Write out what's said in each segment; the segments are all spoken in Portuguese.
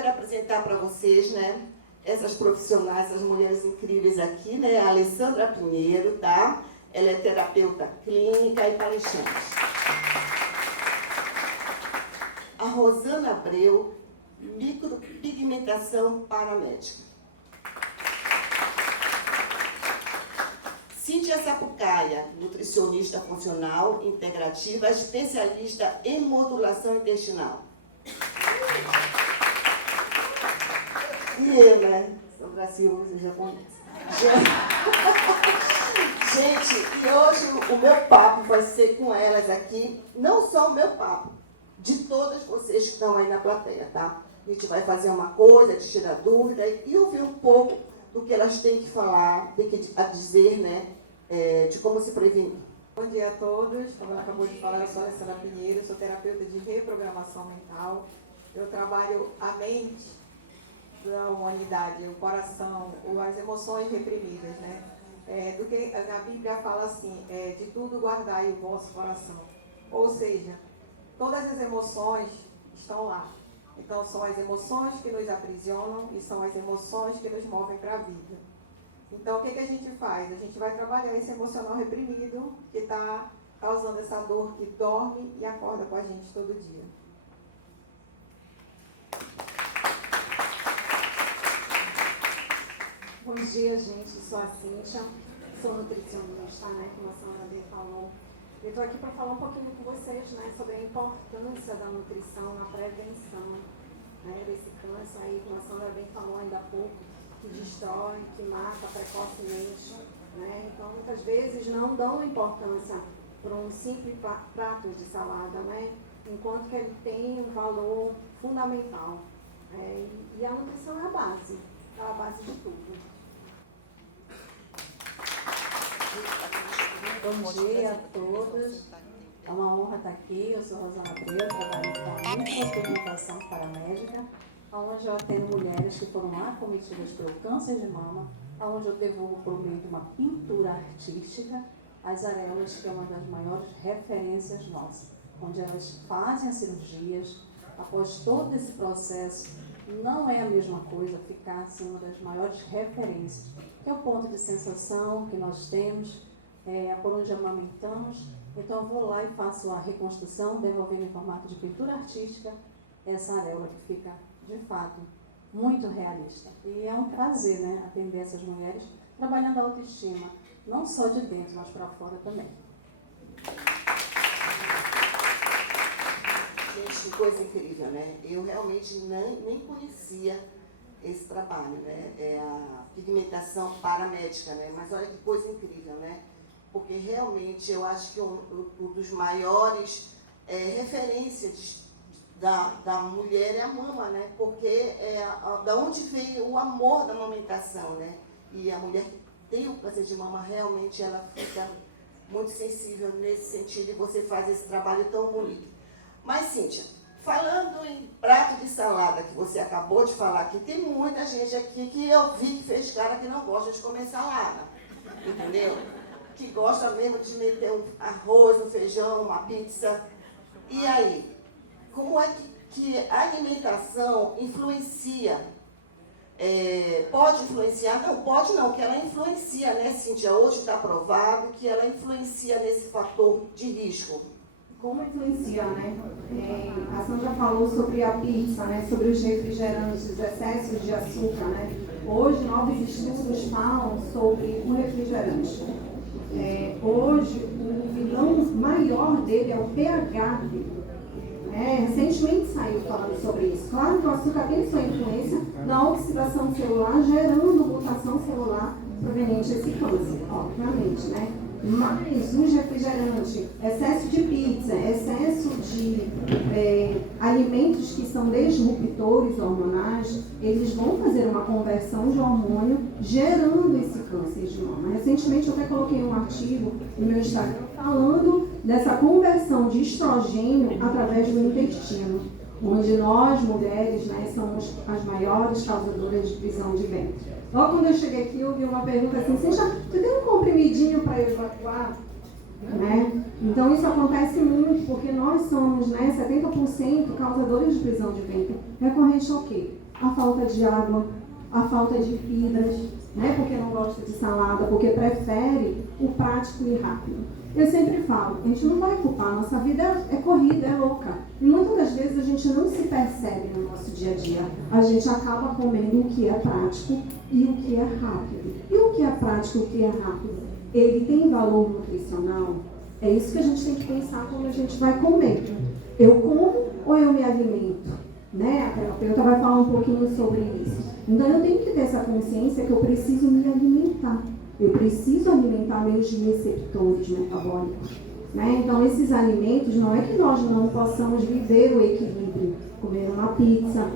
quero apresentar para vocês, né, essas profissionais, essas mulheres incríveis aqui, né, a Alessandra Pinheiro, tá? Ela é terapeuta clínica e palestrante. A Rosana Abreu, micropigmentação paramédica. Cíntia Sapucaia, nutricionista funcional integrativa, especialista em modulação intestinal. E eu, né? Sou graciosa, já conheço. Gente, e hoje o meu papo vai ser com elas aqui, não só o meu papo, de todas vocês que estão aí na plateia, tá? A gente vai fazer uma coisa, de tirar dúvida e ouvir um pouco do que elas têm que falar, têm que a dizer, né? De como se prevenir. Bom dia a todos. Como ela acabou de falar, eu sou a Alessandra Pinheiro, sou terapeuta de reprogramação mental. Eu trabalho a mente da humanidade, o coração, as emoções reprimidas, né? Do que a Bíblia fala assim, de tudo guardai o vosso coração. Ou seja, todas as emoções estão lá. Então são as emoções que nos aprisionam e são as emoções que nos movem para a vida. Então, o que a gente faz? A gente vai trabalhar esse emocional reprimido que está causando essa dor que dorme e acorda com a gente todo dia. Bom dia, gente. Eu sou a Cíntia, sou nutricionista, né, como a Sandra B falou. Eu estou aqui para falar um pouquinho com vocês, né, sobre a importância da nutrição na prevenção, né, desse câncer aí, como a Sandra B falou ainda há pouco, que destrói, que mata precocemente, né? Então, muitas vezes não dão importância para um simples prato de salada, né? Enquanto que ele tem um valor fundamental. E a nutrição é a base de tudo. Bom dia a todos. É uma honra estar aqui. Eu sou Rosana Abreu, trabalho com micropigmentação paramédica, onde eu atendo mulheres que foram acometidas pelo câncer de mama, onde eu devolvo por meio de uma pintura artística as areolas, que é uma das maiores referências nossas, onde elas fazem as cirurgias. Após todo esse processo, não é a mesma coisa ficar assim, uma das maiores referências, que é o ponto de sensação que nós temos, por onde amamentamos. Então eu vou lá e faço a reconstrução, devolvendo em formato de pintura artística essa areola que fica, de fato, muito realista. E é um prazer, né, atender essas mulheres trabalhando a autoestima, não só de dentro, mas para fora também. Gente, que coisa incrível, né? Eu realmente nem conhecia esse trabalho, né? A pigmentação paramédica, né? Mas olha que coisa incrível, né? Porque realmente eu acho que um dos maiores referências da mulher é a mama, né? Porque da onde veio o amor da amamentação, né? E a mulher que tem o câncer de mama, realmente ela fica muito sensível nesse sentido e você faz esse trabalho tão bonito. Mas, Cíntia, falando em prato de salada, que você acabou de falar aqui, tem muita gente aqui que eu vi que fez cara que não gosta de comer salada, entendeu? Que gosta mesmo de meter um arroz, um feijão, uma pizza. E aí? Como é que a alimentação influencia? Pode influenciar? Não, pode não, que ela influencia, né, Cíntia? Hoje está provado que ela influencia nesse fator de risco. Como influencia, né? A Sandra falou sobre a pizza, né? Sobre os refrigerantes, os excessos de açúcar, né? Hoje, novos estudos falam sobre o refrigerante. Hoje, o vilão maior dele é o pH. Recentemente saiu falando sobre isso. Claro que o açúcar tem sua influência na oxidação celular, gerando mutação celular proveniente desse câncer, obviamente, né? Mas os refrigerantes, excesso de pizza, excesso de alimentos que são disruptores hormonais, eles vão fazer uma conversão de hormônio gerando esse câncer de mama. Recentemente eu até coloquei um artigo no meu Instagram falando dessa conversão de estrogênio através do intestino, onde nós, mulheres, né, somos as maiores causadoras de prisão de ventre. Logo quando eu cheguei aqui, eu vi uma pergunta assim, você tem um comprimidinho para evacuar? Né? Então isso acontece muito, porque nós somos, né, 70% causadores de prisão de ventre. Recorrente ao quê? a falta de água, a falta de fibras, né? Porque não gosta de salada, porque prefere o prático e rápido. Eu sempre falo, a gente não vai culpar, nossa vida é corrida, é louca. E muitas das vezes a gente não se percebe no nosso dia a dia. A gente acaba comendo o que é prático e o que é rápido. E o que é prático e o que é rápido? Ele tem valor nutricional? É isso que a gente tem que pensar quando a gente vai comer. Eu como ou eu me alimento? Né? A terapeuta vai falar um pouquinho sobre isso. Então eu tenho que ter essa consciência que eu preciso me alimentar. Eu preciso alimentar meus receptores metabólicos. Né? Então esses alimentos, não é que nós não possamos viver o equilíbrio. Comer uma pizza,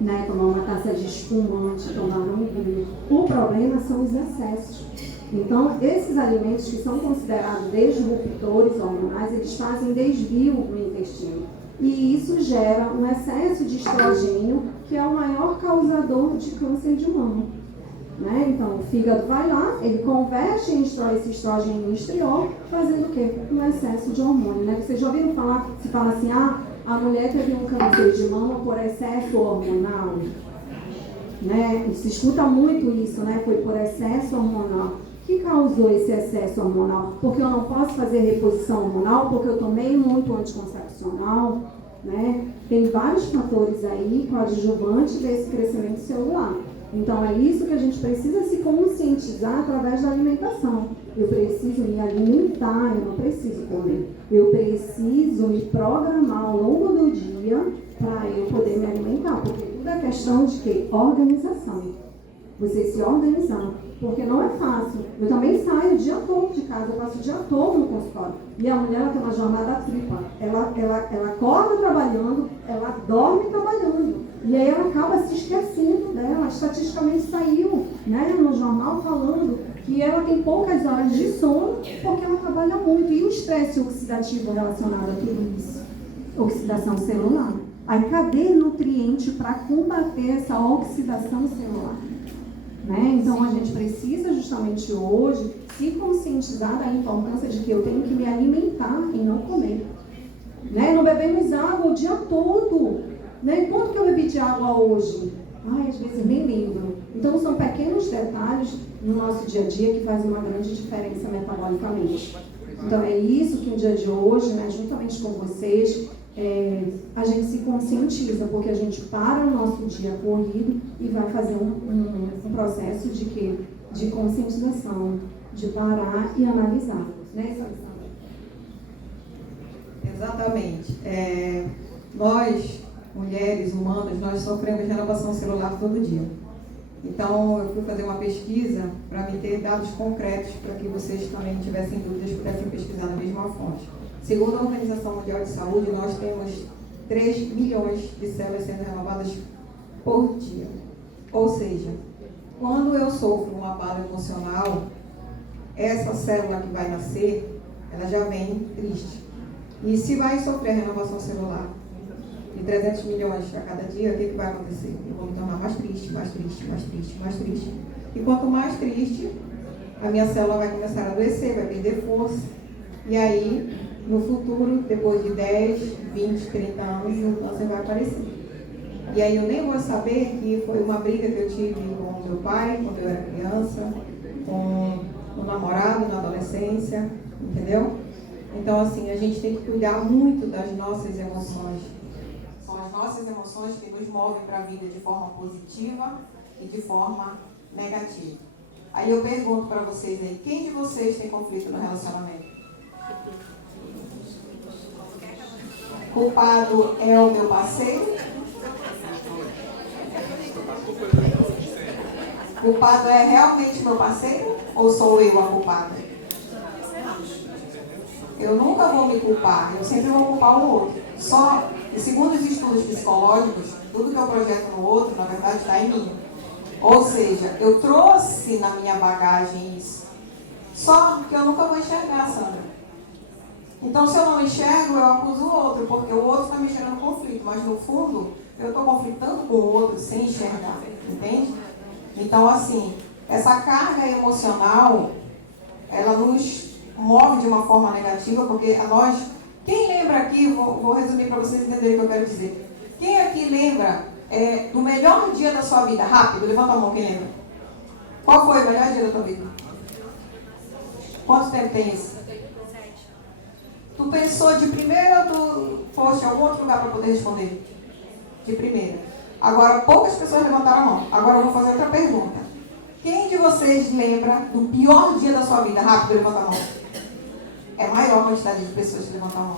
né? Tomar uma taça de espumante, tomar um vinho. O problema são os excessos. Então, esses alimentos que são considerados disruptores hormonais, eles fazem desvio no intestino. E isso gera um excesso de estrogênio, que é o maior causador de câncer de mama. Né? Então, o fígado vai lá, ele converte esse estrogênio em estriol, fazendo o quê? Um excesso de hormônio. Né? Vocês já ouviram falar, se fala assim, a mulher teve um câncer de mama por excesso hormonal? Né? Se escuta muito isso, né? Foi por excesso hormonal. O que causou esse excesso hormonal? Porque eu não posso fazer reposição hormonal, porque eu tomei muito anticoncepcional, né? Tem vários fatores aí coadjuvantes desse crescimento celular. Então é isso que a gente precisa se conscientizar através da alimentação. Eu preciso me alimentar, eu não preciso comer. Eu preciso me programar ao longo do dia para eu poder me alimentar, porque tudo é questão de quê? Organização. Você se organizar, porque não é fácil. Eu também saio o dia todo de casa, eu passo o dia todo no consultório. E a mulher ela tem uma jornada tripla. Ela acorda trabalhando, ela dorme trabalhando. E aí ela acaba se esquecendo dela. Estatisticamente saiu, né, no jornal falando que ela tem poucas horas de sono porque ela trabalha muito. E o estresse oxidativo relacionado a tudo isso? Oxidação celular. Aí cadê nutriente para combater essa oxidação celular? Né? Então a gente precisa justamente hoje se conscientizar da importância de que eu tenho que me alimentar e não comer. Né? Não bebemos água o dia todo. Né? Quanto que eu bebi de água hoje? Ai, às vezes nem lembro. Então são pequenos detalhes no nosso dia a dia que fazem uma grande diferença metabolicamente. Então é isso que no dia de hoje, né, juntamente com vocês, a gente se conscientiza, porque a gente para o nosso dia corrido e vai fazer um processo de quê? De conscientização, de parar e analisar. Né, Sandra? Exatamente. Nós, mulheres humanas, nós sofremos renovação celular todo dia. Então, eu fui fazer uma pesquisa para me ter dados concretos para que vocês também tivessem dúvidas, pudessem pesquisar na mesma fonte. Segundo a Organização Mundial de Saúde, nós temos 3 milhões de células sendo renovadas por dia. Ou seja, quando eu sofro um abalo emocional, essa célula que vai nascer, ela já vem triste. E se vai sofrer a renovação celular de 300 milhões a cada dia, o que vai acontecer? Eu vou me tornar mais triste, mais triste, mais triste, mais triste. E quanto mais triste, a minha célula vai começar a adoecer, vai perder força. E aí, no futuro, depois de 10, 20, 30 anos, o câncer vai aparecer. E aí eu nem vou saber que foi uma briga que eu tive com o meu pai, quando eu era criança, com o namorado na adolescência, entendeu? Então, assim, a gente tem que cuidar muito das nossas emoções. São as nossas emoções que nos movem para a vida de forma positiva e de forma negativa. Aí eu pergunto para vocês aí, quem de vocês tem conflito no relacionamento? Culpado é o meu parceiro? Culpado é realmente meu parceiro? Ou sou eu a culpada? Eu nunca vou me culpar, eu sempre vou culpar o outro. Só, e segundo os estudos psicológicos, tudo que eu projeto no outro, na verdade, está em mim. Ou seja, eu trouxe na minha bagagem isso. Só que eu nunca vou enxergar, Sandra. Então, se eu não enxergo, eu acuso o outro, porque o outro está me gerando conflito. Mas, no fundo, eu estou conflitando com o outro sem enxergar, entende? Então, assim, essa carga emocional, ela nos move de uma forma negativa, porque a nós... Quem lembra aqui, vou resumir para vocês entenderem o que eu quero dizer. Quem aqui lembra do melhor dia da sua vida? Rápido, levanta a mão, quem lembra? Qual foi o melhor dia da tua vida? Quanto tempo tem isso? Tu pensou de primeira ou tu foste em algum outro lugar para poder responder? De primeira. Agora, poucas pessoas levantaram a mão. Agora eu vou fazer outra pergunta. Quem de vocês lembra do pior dia da sua vida? Rápido, levanta a mão. É a maior quantidade de pessoas que levantam a mão.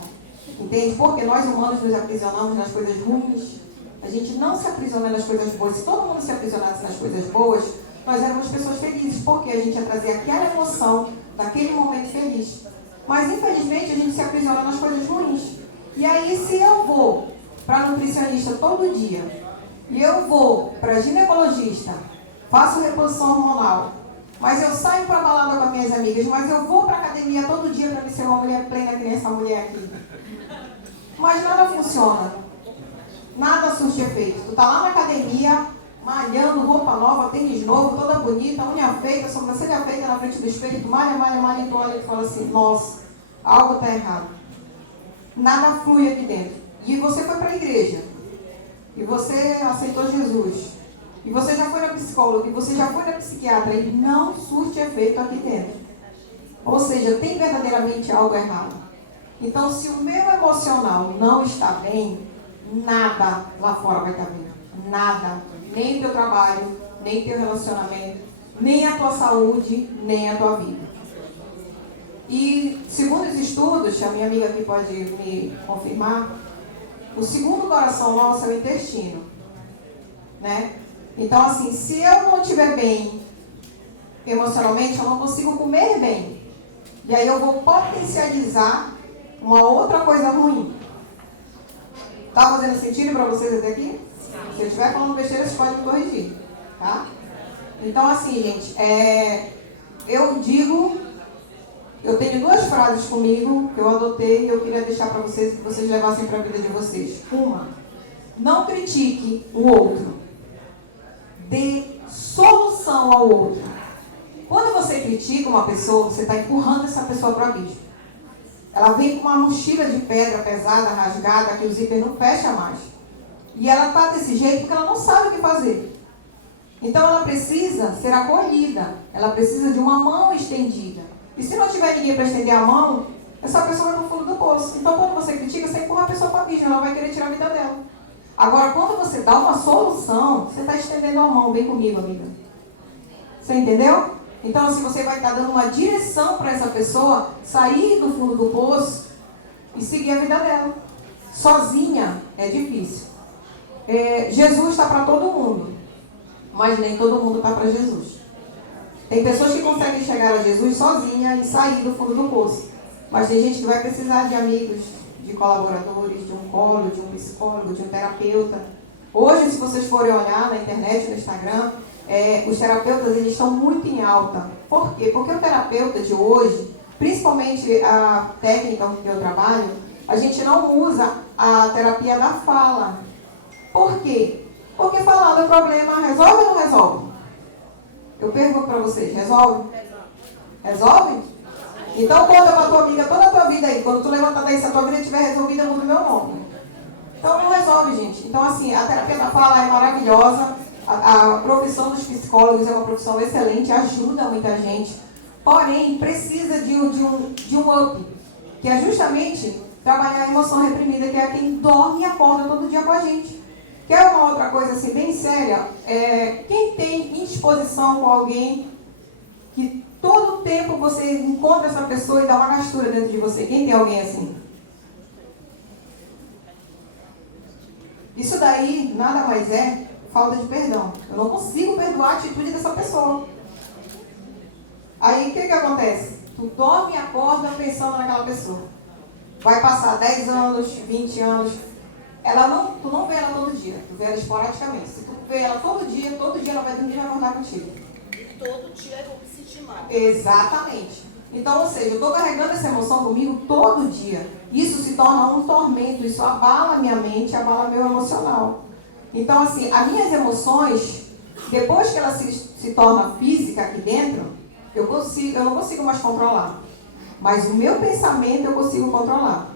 Entende? Porque nós humanos nos aprisionamos nas coisas ruins. A gente não se aprisiona nas coisas boas. Se todo mundo se aprisionasse nas coisas boas, nós éramos pessoas felizes. Porque a gente ia trazer aquela emoção daquele momento feliz. Mas, infelizmente, a gente se aprisiona nas coisas ruins. E aí, se eu vou para nutricionista todo dia, e eu vou para ginecologista, faço reposição hormonal, mas eu saio para balada com as minhas amigas, mas eu vou para academia todo dia para me ser uma mulher plena, que nem essa mulher aqui. Mas nada funciona. Nada surte efeito. Tu tá lá na academia, malhando, roupa nova, tênis novo, toda bonita, unha feita, sobrancelha feita na frente do espelho, tu malha, e tu olha e tu fala assim, nossa, algo está errado. Nada flui aqui dentro. E você foi para a igreja. E você aceitou Jesus. E você já foi na psicóloga, e você já foi na psiquiatra, e não surte efeito aqui dentro. Ou seja, tem verdadeiramente algo errado. Então, se o meu emocional não está bem, nada lá fora vai estar bem. Nada. Nem o teu trabalho, nem o teu relacionamento, nem a tua saúde, nem a tua vida. E, segundo os estudos, a minha amiga aqui pode me confirmar, o segundo coração nosso é o intestino. Né? Então, assim, se eu não estiver bem emocionalmente, eu não consigo comer bem. E aí eu vou potencializar uma outra coisa ruim. Tá fazendo sentido para vocês até aqui? Se eu estiver falando besteira, vocês podem me corrigir. Tá? Então, assim, gente, eu tenho duas frases comigo que eu adotei e eu queria deixar para vocês, que vocês levassem para a vida de vocês. Uma, não critique o outro. Dê solução ao outro. Quando você critica uma pessoa, você está empurrando essa pessoa para o abismo. Ela vem com uma mochila de pedra pesada, rasgada, que o zíper não fecha mais. E ela está desse jeito porque ela não sabe o que fazer. Então ela precisa ser acolhida. Ela precisa de uma mão estendida. E se não tiver ninguém para estender a mão, essa pessoa vai no fundo do poço. Então quando você critica, você empurra a pessoa para o abismo. Ela vai querer tirar a vida dela. Agora, quando você dá uma solução, você está estendendo a mão. Vem comigo, amiga. Você entendeu? Então, assim, você vai estar dando uma direção para essa pessoa sair do fundo do poço e seguir a vida dela. Sozinha é difícil. Jesus está para todo mundo, mas nem todo mundo está para Jesus. Tem pessoas que conseguem chegar a Jesus sozinha e sair do fundo do poço. Mas tem gente que vai precisar de amigos, de colaboradores, de um colo, de um psicólogo, de um terapeuta. Hoje, se vocês forem olhar na internet, no Instagram, os terapeutas eles estão muito em alta. Por quê? Porque o terapeuta de hoje, principalmente a técnica que eu trabalho, a gente não usa a terapia da fala. Por quê? Porque falando o problema resolve ou não resolve? Eu pergunto para vocês, resolve? Resolve? Então conta para a tua amiga toda a tua vida aí. Quando tu levantar daí, se a tua vida estiver resolvida, eu mudo meu nome. Então não resolve, gente. Então assim, a terapia da fala é maravilhosa. A profissão dos psicólogos é uma profissão excelente, ajuda muita gente. Porém, precisa de um up, que é justamente trabalhar a emoção reprimida, que é quem dorme e acorda todo dia com a gente. Que é uma outra coisa assim, bem séria. Quem tem indisposição com alguém que todo tempo você encontra essa pessoa e dá uma gastura dentro de você. Quem tem alguém assim? Isso daí nada mais é falta de perdão. Eu não consigo perdoar a atitude dessa pessoa. Aí o que acontece? Tu dorme e acorda pensando naquela pessoa. Vai passar 10 anos, 20 anos. Tu não vê ela todo dia, tu vê ela esporadicamente. Se tu vê ela todo dia ela vai dormir e vai acordar contigo. E todo dia eu vou me sentir mal. Exatamente. Então, ou seja, eu estou carregando essa emoção comigo todo dia. Isso se torna um tormento, isso abala minha mente, abala meu emocional. Então, assim, as minhas emoções, depois que ela se torna física aqui dentro, eu não consigo mais controlar. Mas o meu pensamento eu consigo controlar.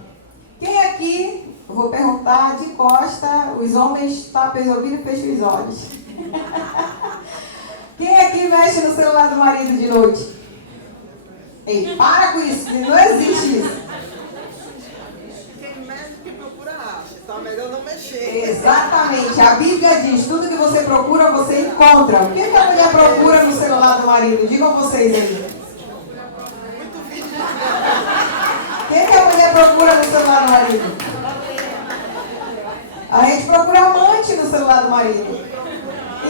Quem aqui Eu vou perguntar de costa, os homens tapem os ouvidos e fechem os olhos. Quem aqui mexe no celular do marido de noite? Ei, para com isso, não existe isso. Quem mexe, que procura acha, então é melhor não mexer. Exatamente, a Bíblia diz, tudo que você procura, você encontra. O que a mulher procura no celular do marido? Digam vocês aí. Muito vídeo. O que a mulher procura no celular do marido? A gente procura amante no celular do marido.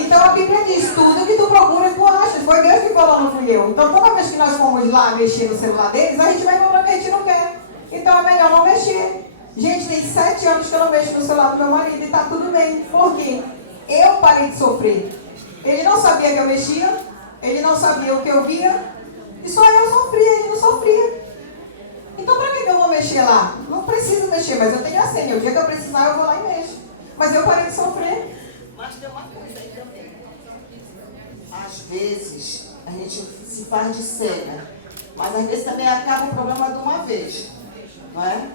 Então a Bíblia diz, tudo que tu procura, tu achas. Foi Deus que falou, não fui eu. Então toda vez que nós formos lá mexer no celular deles, a gente vai encontrar que a gente não quer. Então é melhor não mexer. Gente, tem 7 anos que eu não mexo no celular do meu marido e tá tudo bem. Por quê? Eu parei de sofrer. Ele não sabia que eu mexia, ele não sabia o que eu via, e só eu sofria, ele não sofria. Então para que eu vou mexer lá? Não preciso mexer, mas eu tenho a senha. O dia que eu precisar, eu vou lá e mexo. Mas eu parei de sofrer. Mas tem uma coisa aí também. Às vezes, a gente se faz de cega. Mas às vezes também acaba o problema de uma vez. Não é?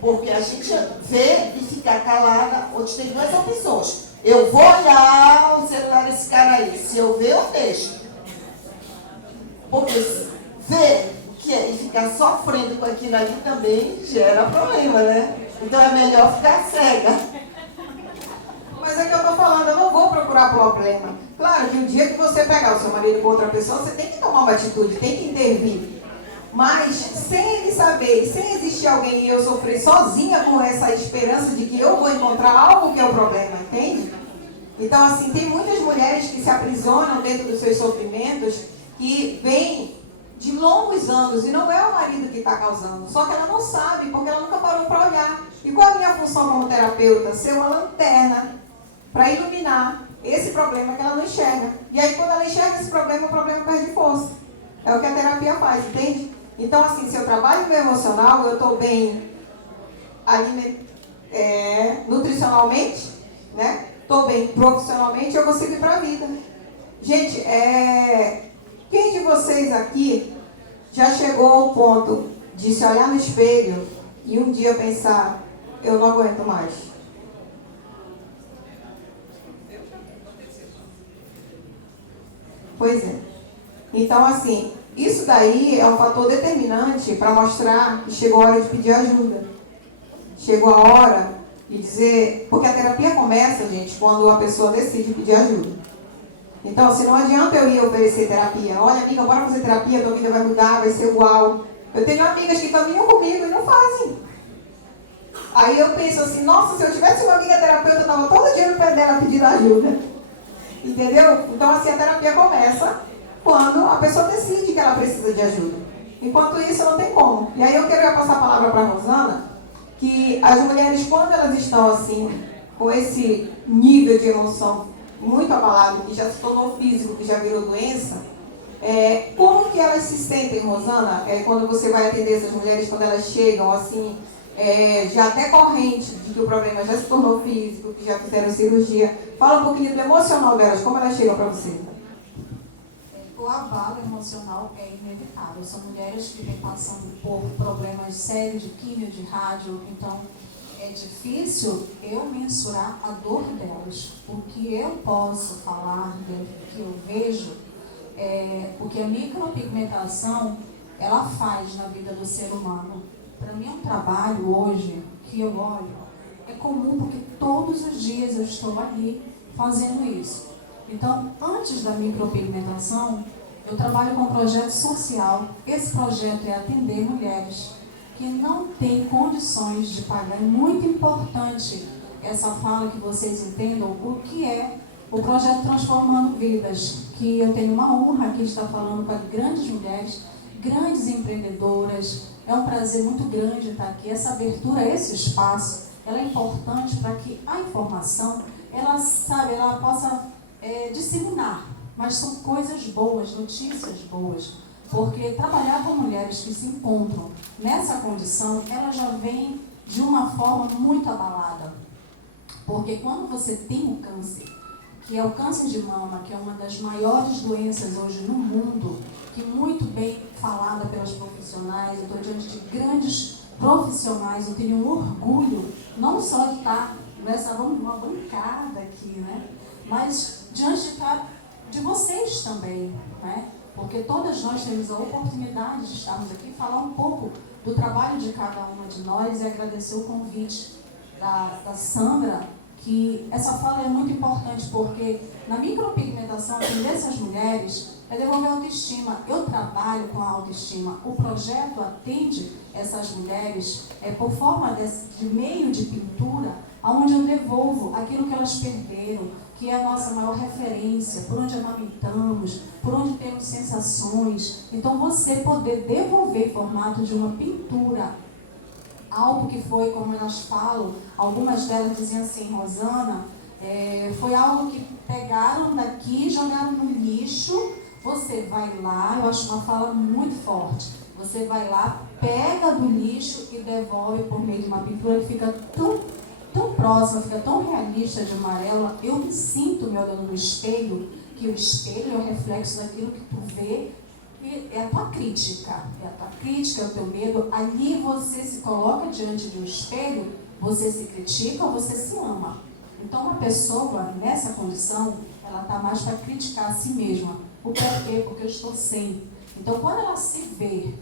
Porque a gente vê e fica calada. Hoje tem 2 opções. Eu vou olhar o celular desse cara aí. Se eu ver, eu deixo. Porque ver o que é e ficar sofrendo com aquilo ali também gera problema, né? Então é melhor ficar cega. Mas é que eu estou falando, eu não vou procurar problema. Claro que o dia que você pegar o seu marido com outra pessoa, você tem que tomar uma atitude, tem que intervir. Mas sem ele saber, sem existir alguém e eu sofrer sozinha com essa esperança de que eu vou encontrar algo que é o problema, entende? Então, assim, tem muitas mulheres que se aprisionam dentro dos seus sofrimentos que vêm de longos anos e não é o marido que está causando. Só que ela não sabe, porque ela nunca parou para olhar. E qual é a minha função como terapeuta? Ser uma lanterna para iluminar esse problema que ela não enxerga. E aí, quando ela enxerga esse problema, o problema perde força. É o que a terapia faz, entende? Então, assim, se eu trabalho no meu emocional, eu estou bem nutricionalmente, né? Estou bem profissionalmente, eu consigo ir para a vida. Gente, quem de vocês aqui já chegou ao ponto de se olhar no espelho e um dia pensar, eu não aguento mais? Pois é. Então, assim, isso daí é um fator determinante para mostrar que chegou a hora de pedir ajuda. Chegou a hora de dizer... Porque a terapia começa, gente, quando a pessoa decide pedir ajuda. Então, se não adianta eu ir oferecer terapia. Olha, amiga, bora fazer terapia, tua vida vai mudar, vai ser igual. Eu tenho amigas que caminham comigo e não fazem. Aí eu penso assim, nossa, se eu tivesse uma amiga terapeuta, eu estava todo dia no pé dela pedindo ajuda. Entendeu? Então, assim, a terapia começa quando a pessoa decide que ela precisa de ajuda. Enquanto isso, não tem como. E aí eu quero passar a palavra para a Rosana, que as mulheres, quando elas estão assim, com esse nível de emoção muito abalado, que já se tornou físico, que já virou doença, como que elas se sentem, Rosana, quando você vai atender essas mulheres, quando elas chegam assim, já até corrente de que o problema já se tornou físico, que já fizeram cirurgia? Fala um pouquinho do emocional delas, como elas chegam para você? O abalo emocional é inevitável. São mulheres que vêm passando por problemas sérios de químio, de rádio, então é difícil eu mensurar a dor delas. O que eu posso falar, que eu vejo, porque a micropigmentação, ela faz na vida do ser humano. Para mim é um trabalho hoje que eu olho, é comum porque todos os dias eu estou ali fazendo isso. Então, antes da micropigmentação, eu trabalho com um projeto social. Esse projeto é atender mulheres que não têm condições de pagar. É muito importante essa fala, que vocês entendam o que é o projeto Transformando Vidas, que eu tenho uma honra aqui de estar falando para grandes mulheres, grandes empreendedoras. É um prazer muito grande estar aqui. Essa abertura, esse espaço, ela é importante para que a informação, ela possa disseminar, mas são coisas boas, notícias boas, porque trabalhar com mulheres que se encontram nessa condição, ela já vem de uma forma muito abalada, porque quando você tem o câncer, que é o câncer de mama, que é uma das maiores doenças hoje no mundo, que muito bem falada pelas profissionais, eu estou diante de grandes profissionais, eu tenho um orgulho, não só de estar nessa uma bancada aqui, né? Mas diante de vocês também, né? Porque todas nós temos a oportunidade de estarmos aqui, falar um pouco do trabalho de cada uma de nós e agradecer o convite da Sandra, que essa fala é muito importante, porque na micropigmentação, atender essas mulheres é devolver a autoestima. Eu trabalho com a autoestima. O projeto atende essas mulheres por forma de meio de pintura, onde eu devolvo aquilo que elas perderam, que é a nossa maior referência, por onde amamentamos, por onde temos sensações. Então, você poder devolver em formato de uma pintura, algo que foi, como elas falam, algumas delas diziam assim, Rosana, foi algo que pegaram daqui, jogaram no lixo, você vai lá, eu acho uma fala muito forte, você vai lá, pega do lixo e devolve por meio de uma pintura que fica tão próxima, fica tão realista de amarela. Eu me sinto me olhando no espelho, que o espelho é o reflexo daquilo que tu vê, e é a tua crítica, é o teu medo. Ali você se coloca diante de um espelho, você se critica ou você se ama. Então, uma pessoa nessa condição, ela está mais para criticar a si mesma. O porquê? Porque eu estou sem. Então, quando ela se vê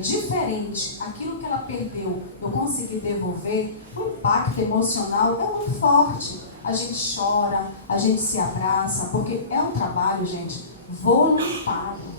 diferente, aquilo que ela perdeu, eu consegui devolver, o impacto emocional é muito forte. A gente chora, a gente se abraça, porque é um trabalho, gente, voluntário.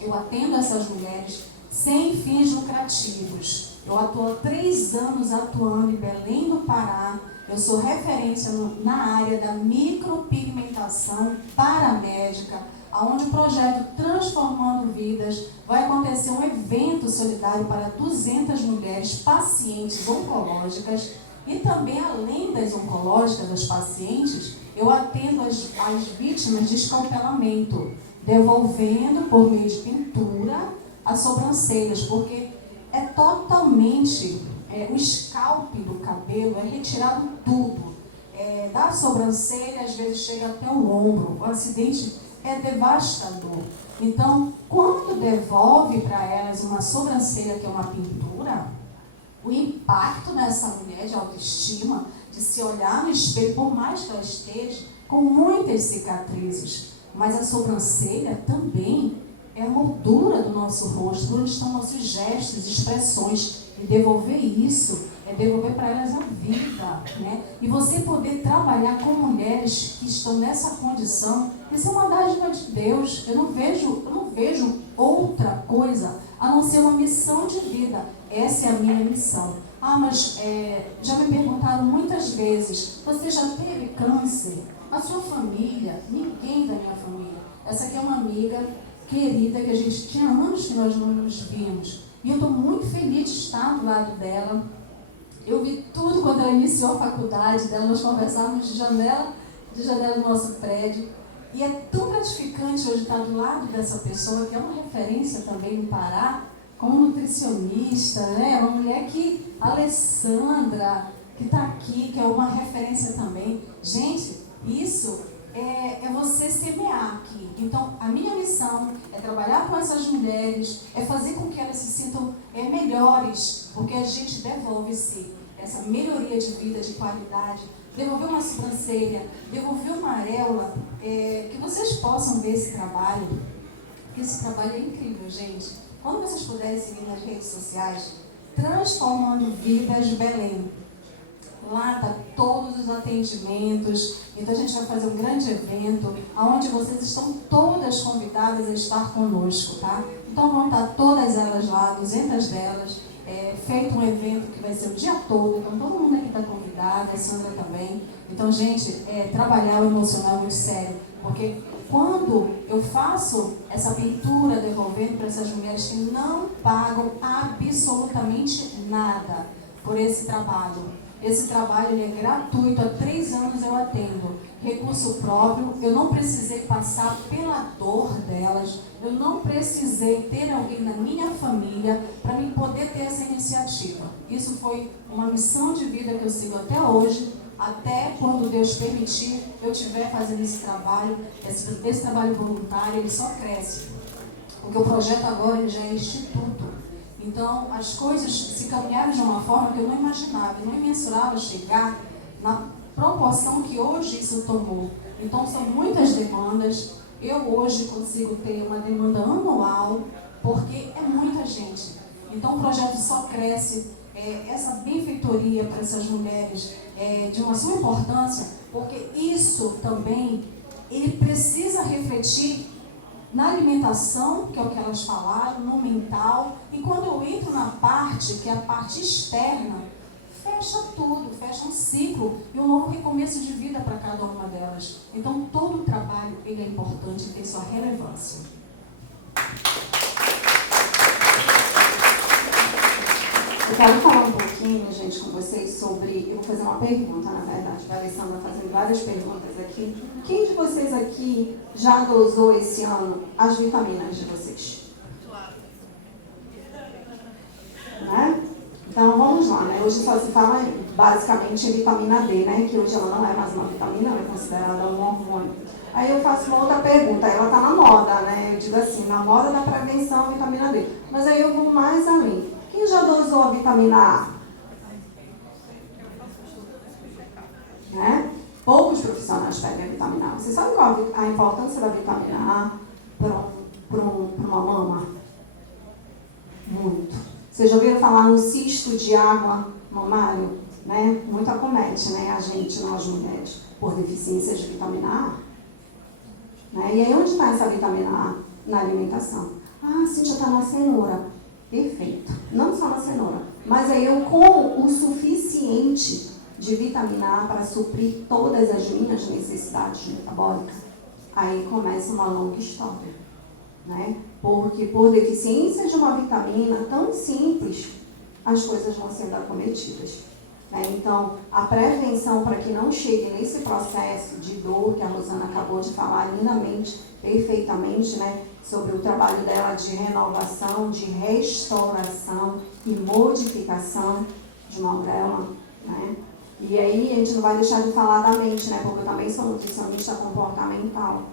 Eu atendo essas mulheres sem fins lucrativos. Eu atuo há 3 anos atuando em Belém do Pará. Eu sou referência na área da micropigmentação paramédica, onde o projeto Transformando Vidas vai acontecer um evento solidário para 200 mulheres pacientes oncológicas e também, além das oncológicas, das pacientes, eu atendo as vítimas de escalpelamento, devolvendo por meio de pintura as sobrancelhas, porque é totalmente, o scalp do cabelo é retirado tudo, da sobrancelha, às vezes chega até o ombro, o acidente é devastador. Então, quando devolve para elas uma sobrancelha que é uma pintura, o impacto nessa mulher de autoestima, de se olhar no espelho, por mais que ela esteja com muitas cicatrizes, mas a sobrancelha também é a moldura do nosso rosto, onde estão nossos gestos, expressões, e devolver isso é devolver para elas a vida, né? E você poder trabalhar com mulheres que estão nessa condição, isso é uma dádiva de Deus. Eu não vejo outra coisa a não ser uma missão de vida. Essa é a minha missão. Mas já me perguntaram muitas vezes, você já teve câncer? A sua família? Ninguém da minha família. Essa aqui é uma amiga querida que a gente tinha anos que nós não nos vimos. E eu estou muito feliz de estar do lado dela. Eu vi tudo quando ela iniciou a faculdade dela, nós conversávamos de janela do nosso prédio. E é tão gratificante hoje estar do lado dessa pessoa, que é uma referência também no Pará, como nutricionista, né? Uma mulher que, a Alessandra, que está aqui, que é uma referência também. Gente, isso é você semear aqui. Então, a minha missão é trabalhar com essas mulheres, é fazer com que elas se sintam melhores, porque a gente devolve-se essa melhoria de vida, de qualidade, devolver uma sobrancelha, devolver uma areola, que vocês possam ver esse trabalho, porque esse trabalho é incrível, gente. Quando vocês puderem seguir nas redes sociais, Transformando Vidas Belém. Lá está todos os atendimentos. Então a gente vai fazer um grande evento, onde vocês estão todas convidadas a estar conosco, tá? Então vão estar todas elas lá, 200 delas, feito um evento que vai ser o dia todo, então todo mundo aqui está convidado, a Sandra também. Então, gente, trabalhar o emocional é muito sério, porque quando eu faço essa pintura devolvendo para essas mulheres que não pagam absolutamente nada por esse trabalho, esse trabalho ele é gratuito, há 3 anos eu atendo, recurso próprio, eu não precisei passar pela dor delas, eu não precisei ter alguém na minha família para me poder ter essa iniciativa. Isso foi uma missão de vida que eu sigo até hoje, até quando Deus permitir eu estiver fazendo esse trabalho, esse trabalho voluntário, ele só cresce, porque o projeto agora ele já é instituto. Então, as coisas se caminharam de uma forma que eu não imaginava, eu não mensurava chegar na proporção que hoje isso tomou. Então, são muitas demandas. Eu hoje consigo ter uma demanda anual, porque é muita gente. Então, o projeto só cresce. Essa benfeitoria para essas mulheres é de uma suma importância, porque isso também ele precisa refletir na alimentação, que é o que elas falaram, no mental. E quando eu entro na parte, que é a parte externa, fecha tudo, fecha um ciclo e um novo recomeço de vida para cada uma delas. Então, todo o trabalho ele é importante e tem sua relevância. Eu quero falar um pouquinho, gente, com vocês sobre... Eu vou fazer uma pergunta, na verdade. A Alessandra fazendo várias perguntas aqui. Quem de vocês aqui já dosou esse ano as vitaminas de vocês? Claro. Né? Então, vamos lá, né? Hoje só se fala basicamente em vitamina D, né? Que hoje ela não é mais uma vitamina, ela é considerada um hormônio. Aí eu faço uma outra pergunta, ela está na moda, né? Eu digo assim, na moda da prevenção, vitamina D. Mas aí eu vou mais além. Quem já dosou a vitamina A? Né? Poucos profissionais pedem a vitamina A. Você sabe qual a importância da vitamina A para uma mama? Muito. Vocês já ouviram falar no cisto de água mamário? Né? Muito acomete, né? A gente, nós mulheres, por deficiência de vitamina A. Né? E aí, onde está essa vitamina A? Na alimentação. Ah, Cíntia, está na cenoura. Perfeito. Não só na cenoura, mas aí eu como o suficiente de vitamina A para suprir todas as minhas necessidades metabólicas. Aí começa uma longa história, né? Porque por deficiência de uma vitamina tão simples, as coisas vão sendo acometidas. Né? Então, a prevenção para que não chegue nesse processo de dor que a Rosana acabou de falar lindamente, perfeitamente, né? Sobre o trabalho dela de renovação, de restauração e modificação de uma umbrella, né? E aí a gente não vai deixar de falar da mente, né? Porque eu também sou nutricionista comportamental.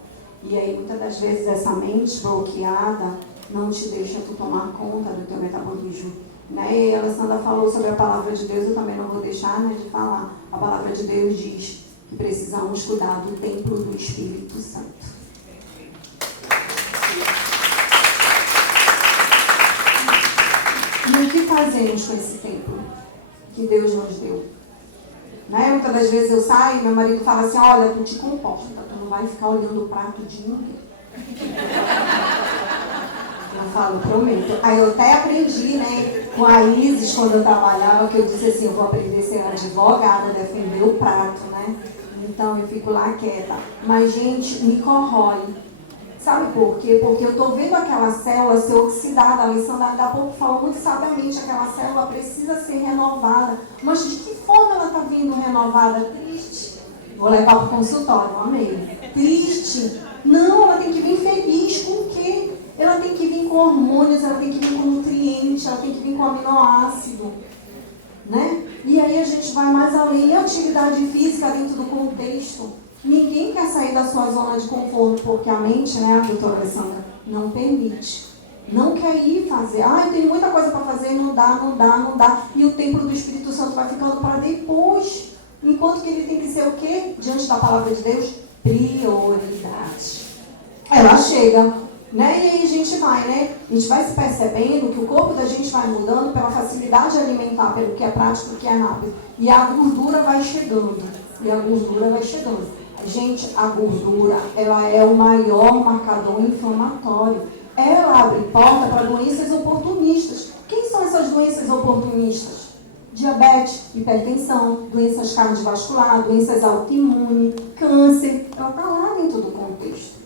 E aí muitas das vezes essa mente bloqueada não te deixa tu tomar conta do teu metabolismo. Né? E a Alessandra falou sobre a palavra de Deus, eu também não vou deixar, né, de falar. A palavra de Deus diz que precisamos cuidar do templo do Espírito Santo. E o que fazemos com esse templo que Deus nos deu? Né? Muitas das vezes eu saio e meu marido fala assim, olha, tu te comporta, tu não vai ficar olhando o prato de ninguém. Eu falo, prometo. Aí eu até aprendi, né, com a Isis, quando eu trabalhava, que eu disse assim, eu vou aprender a ser advogada, defender o prato, né? Então eu fico lá quieta. Mas, gente, me corrói. Sabe por quê? Porque eu estou vendo aquela célula ser oxidada. A Alessandra há pouco falou muito sabiamente, aquela célula precisa ser renovada. Mas de que forma ela está vindo renovada? Triste. Vou levar para o consultório, amei. Triste. Não, ela tem que vir feliz. Com o quê? Ela tem que vir com hormônios, ela tem que vir com nutrientes, ela tem que vir com aminoácido. Né? E aí a gente vai mais além. E a atividade física dentro do contexto? Ninguém quer sair da sua zona de conforto, porque a mente, né, a doutora Alessandra, não permite. Não quer ir fazer. Ah, eu tenho muita coisa para fazer, não dá. E o templo do Espírito Santo vai ficando para depois. Enquanto que ele tem que ser o quê? Diante da palavra de Deus, prioridade. Ela chega, né? E aí a gente vai, né? A gente vai se percebendo que o corpo da gente vai mudando pela facilidade alimentar, pelo que é prático, pelo que é rápido. E a gordura vai chegando. Gente, a gordura, ela é o maior marcador inflamatório. Ela abre porta para doenças oportunistas. Quem são essas doenças oportunistas? Diabetes, hipertensão, doenças cardiovasculares, doenças autoimunes, câncer. Ela está lá dentro do contexto.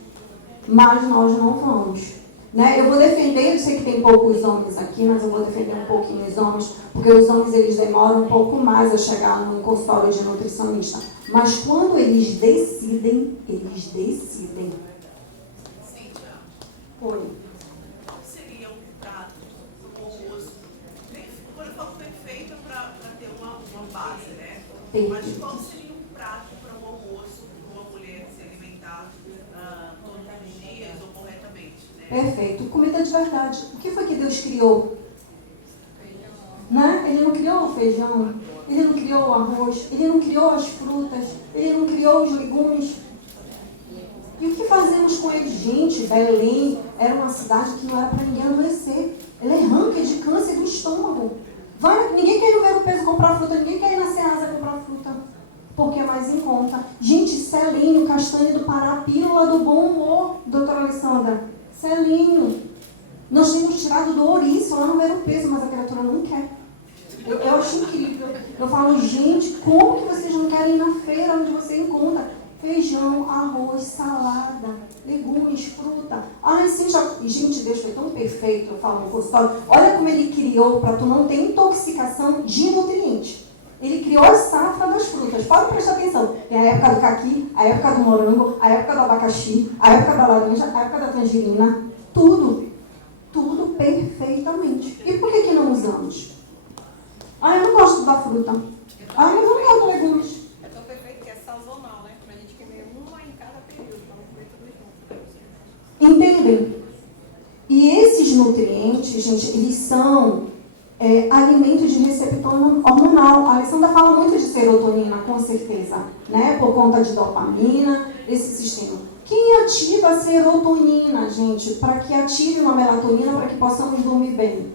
Mas nós não vamos. Né? Eu vou defender, eu sei que tem poucos homens aqui, mas eu vou defender um pouquinho os homens, porque os homens eles demoram um pouco mais a chegar num consultório de nutricionista. Mas quando eles decidem. Cíntia, Oi. qual seria um prato, um almoço? Quando eu falo perfeito, é para ter uma base, né? Mas qual seria um prato para um almoço, para uma mulher se alimentar todos os dias ou corretamente? Né? Perfeito. Comida de verdade. O que foi que Deus criou? criou o feijão, ele não criou o arroz, ele não criou as frutas, ele não criou os legumes. E o que fazemos com eles? Gente, Belém era uma cidade que não era para ninguém adoecer. Ela é ranking de câncer do estômago. Ninguém quer ir no Ver o Peso comprar fruta, ninguém quer ir na Ceasa comprar fruta, porque é mais em conta. Gente, selinho, castanha do Pará, pílula do bom humor, doutora Alessandra. Selinho. Nós temos tirado do ouriço lá no Ver o Peso, mas a criatura não quer. Eu acho incrível. Eu falo, gente, como que vocês não querem ir na feira onde você encontra feijão, arroz, salada, legumes, fruta? Ai, sim, gente, Deus foi tão perfeito, eu falo no consultório. Olha como ele criou para tu não ter intoxicação de nutrientes. Ele criou a safra das frutas. Pode prestar atenção. Tem a época do caqui, a época do morango, a época do abacaxi, a época da laranja, a época da tangerina. Tudo perfeitamente. E por que não usamos? Ah, eu não gosto da fruta. Ah, eu não gosto de legumes. É tão perfeito que é sazonal, né? Pra gente comer uma em cada período, pra não comer tudo junto. Entendem? E esses nutrientes, gente, eles são alimentos de receptor hormonal. A Alessandra fala muito de serotonina, com certeza, né? Por conta de dopamina, esse sistema. Quem ativa a serotonina, gente, para que ative uma melatonina, para que possamos dormir bem?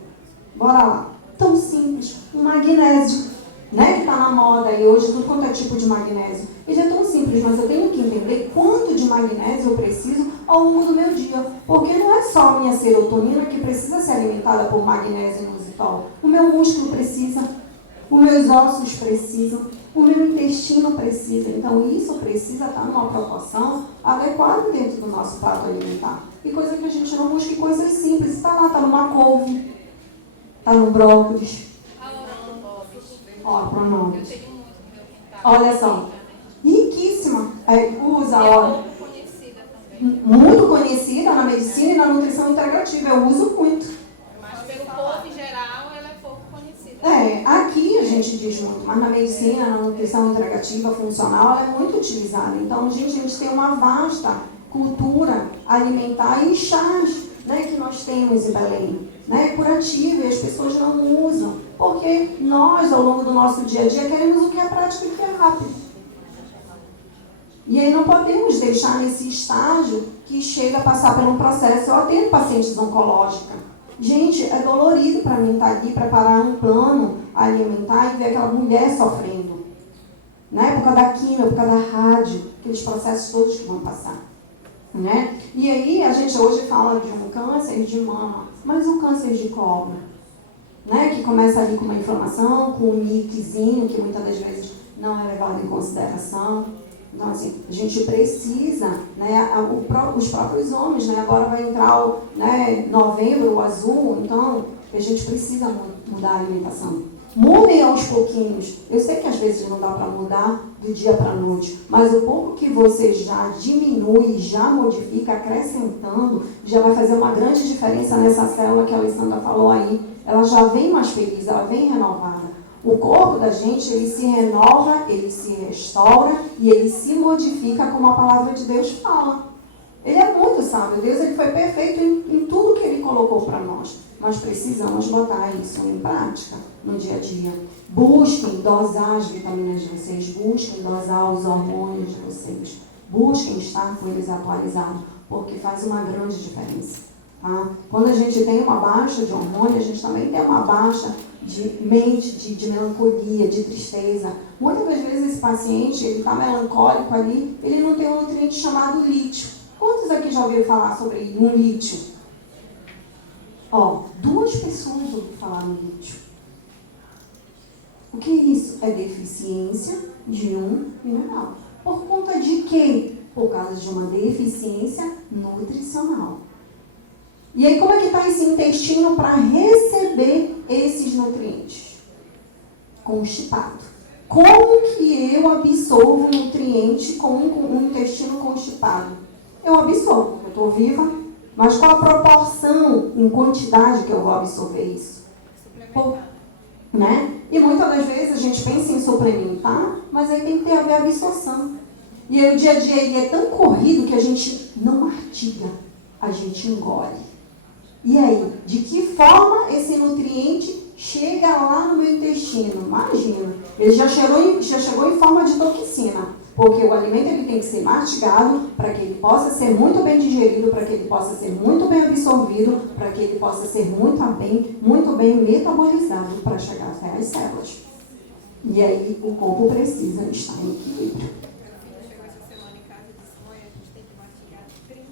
Bora lá. Tão simples. O magnésio, né, que está na moda aí hoje, tudo quanto é tipo de magnésio. Ele é tão simples, mas eu tenho que entender quanto de magnésio eu preciso ao longo do meu dia. Porque não é só a minha serotonina que precisa ser alimentada por magnésio inositol. O meu músculo precisa, os meus ossos precisam, o meu intestino precisa. Então, isso precisa estar numa proporção adequada dentro do nosso prato alimentar. E coisa que a gente não busca, coisas simples. Está lá, está numa couve, está no brócolis. Ó, pronome. Olha só. Riquíssima. Usa, olha. Muito conhecida na medicina e na nutrição integrativa. Eu uso muito. Mas pelo povo em geral, ela é pouco conhecida. Aqui a gente diz muito, mas na medicina, na nutrição integrativa, funcional, ela é muito utilizada. Então, gente, a gente tem uma vasta cultura alimentar e chás, né, que nós temos em Belém, né, curativo, e as pessoas não usam, porque nós, ao longo do nosso dia a dia, queremos o que é prático e o que é rápido. E aí não podemos deixar nesse estágio que chega a passar por um processo. Eu atendo pacientes oncológicos. Gente, é dolorido para mim estar aqui, preparar um plano alimentar e ver aquela mulher sofrendo, né, por causa da quimio, por causa da rádio, aqueles processos todos que vão passar. Né? E aí a gente hoje fala de um câncer de mama, mas um câncer de colo, né? Que começa ali com uma inflamação, com um niquezinho, que muitas das vezes não é levado em consideração. Então, assim, a gente precisa, né, os próprios homens, né, agora vai entrar novembro, o azul, então a gente precisa mudar a alimentação. Mudem aos pouquinhos. Eu sei que às vezes não dá para mudar do dia para a noite, mas o pouco que você já diminui, já modifica, acrescentando, já vai fazer uma grande diferença nessa célula que a Alessandra falou aí. Ela já vem mais feliz, ela vem renovada. O corpo da gente, ele se renova, ele se restaura e ele se modifica como a palavra de Deus fala. Ele é muito sábio. Deus, ele foi perfeito em tudo que ele colocou para nós. Nós precisamos botar isso em prática no dia a dia. Busquem dosar as vitaminas de vocês, busquem dosar os hormônios de vocês, busquem estar com eles atualizados, porque faz uma grande diferença. Tá? Quando a gente tem uma baixa de hormônio, a gente também tem uma baixa de mente, de melancolia, de tristeza. Muitas das vezes esse paciente, ele está melancólico ali, ele não tem um nutriente chamado lítio. Quantos aqui já ouviram falar sobre um lítio? 2 pessoas ouviram falar no lítio. O que é isso? É deficiência de um mineral. Por conta de quê? Por causa de uma deficiência nutricional. E aí, como é que está esse intestino para receber esses nutrientes? Constipado. Como que eu absorvo nutriente com um intestino constipado? Eu absorvo, eu estou viva, mas qual a proporção em quantidade que eu vou absorver isso? Né? E muitas das vezes a gente pensa em suplementar, mas aí tem que ter a ver a absorção. E aí o dia a dia ele é tão corrido que a gente não mastiga, a gente engole. E aí, de que forma esse nutriente chega lá no meu intestino? intestino, imagina. Ele já chegou em forma de toxina, porque o alimento ele tem que ser mastigado para que ele possa ser muito bem digerido, para que ele possa ser muito bem absorvido, para que ele possa ser muito bem metabolizado para chegar até as células. E aí o corpo precisa estar em equilíbrio. Chegou essa semana em casa e disse: mãe, a gente tem que mastigar 32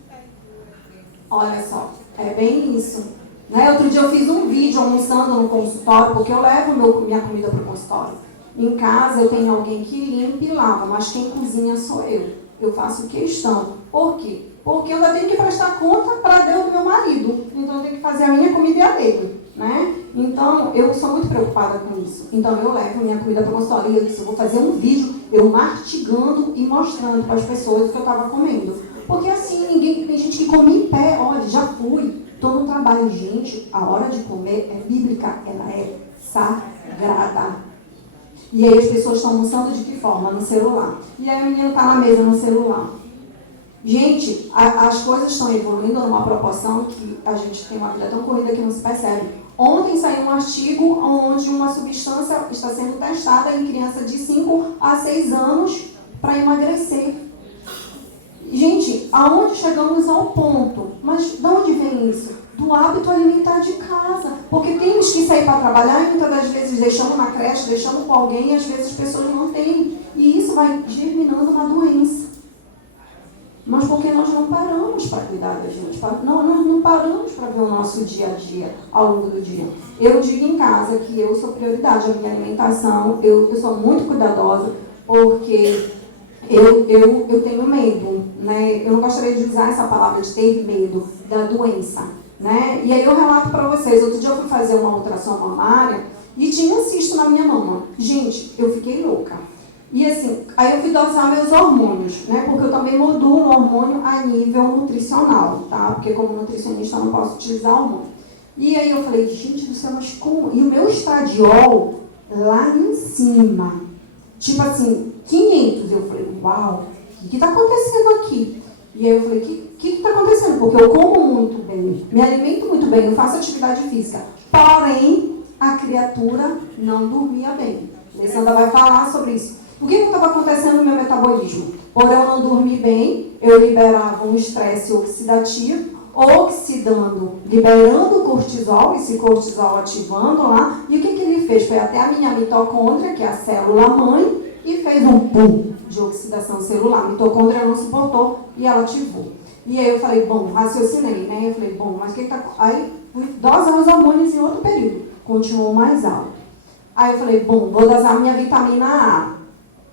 vezes. Olha só, é bem isso. Né? Outro dia eu fiz um vídeo almoçando no consultório, porque eu levo minha comida para o consultório. Em casa eu tenho alguém que limpa e lava, mas quem cozinha sou eu. Eu faço questão. Por quê? Porque eu ainda tenho que prestar conta para Deus do meu marido. Então eu tenho que fazer a minha comida e a dele. Né? Então eu sou muito preocupada com isso. Então eu levo minha comida para o consultório e eu disse, eu vou fazer um vídeo eu mastigando e mostrando para as pessoas o que eu estava comendo. Porque assim, tem gente que come em pé. Olha, já fui. Estou no trabalho. Gente, a hora de comer é bíblica, ela é sagrada. E aí as pessoas estão almoçando de que forma? No celular. E aí a menina está na mesa no celular. Gente, as coisas estão evoluindo numa proporção que a gente tem uma vida tão corrida que não se percebe. Ontem saiu um artigo onde uma substância está sendo testada em crianças de 5 a 6 anos para emagrecer. Gente, aonde chegamos ao ponto? Mas de onde vem isso? Do hábito alimentar de casa. Porque temos que sair para trabalhar e muitas das vezes deixamos na creche, deixamos com alguém e às vezes as pessoas não têm. E isso vai germinando uma doença. Mas porque nós não paramos para cuidar da gente, nós não paramos para ver o nosso dia a dia, ao longo do dia. Eu digo em casa que eu sou prioridade, a minha alimentação, eu sou muito cuidadosa, porque eu tenho medo, né? Eu não gostaria de usar essa palavra de ter medo da doença, né? E aí eu relato para vocês, outro dia eu fui fazer uma ultrassom mamária e tinha um cisto na minha mama. Gente, eu fiquei louca. E assim, aí eu fui dosar meus hormônios, né? Porque eu também modulo hormônio a nível nutricional, tá? Porque como nutricionista eu não posso utilizar hormônio. E aí eu falei, gente do céu, mas como? E o meu estradiol lá em cima, tipo assim, 500. Eu falei, uau, o que está acontecendo aqui? E aí eu falei, o que está acontecendo? Porque eu como muito bem, me alimento muito bem, eu faço atividade física. Porém, a criatura não dormia bem. A Alessandra vai falar sobre isso. O que estava acontecendo no meu metabolismo? Por eu não dormir bem, eu liberava um estresse oxidativo, oxidando, liberando o cortisol, esse cortisol ativando lá. E o que ele fez? Foi até a minha mitocôndria, que é a célula mãe, e fez um pum de oxidação celular. A mitocôndria não suportou e ela ativou. E aí eu falei, bom, raciocinei, né? Eu falei, bom, mas o que está... Aí fui dosar os hormônios em outro período. Continuou mais alto. Aí eu falei, bom, vou dosar minha vitamina A.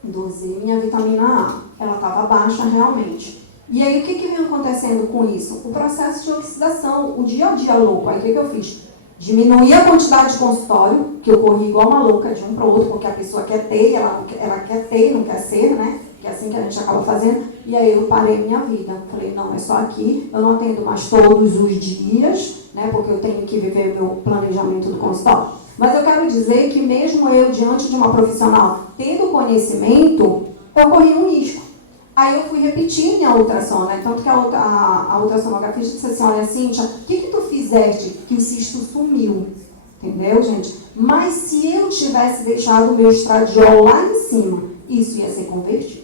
Dosei minha vitamina A. Ela estava baixa realmente. E aí o que vem acontecendo com isso? O processo de oxidação, o dia a dia louco. Aí o que eu fiz? Diminuí a quantidade de consultório, que eu corri igual uma louca de um para o outro, porque a pessoa quer ter, ela quer ter, não quer ser, né? Que é assim que a gente acaba fazendo. E aí eu parei minha vida. Falei, não, é só aqui. Eu não atendo mais todos os dias, né? Porque eu tenho que viver o meu planejamento do consultório. Mas eu quero dizer que mesmo eu, diante de uma profissional, tendo conhecimento, eu corri um risco. Aí eu fui repetir minha ultrassom, né? Tanto que a ultrassonografista disse assim, olha, Cíntia, o que tu fizeste que o cisto sumiu? Entendeu, gente? Mas se eu tivesse deixado o meu estradiol lá em cima, isso ia ser convertido.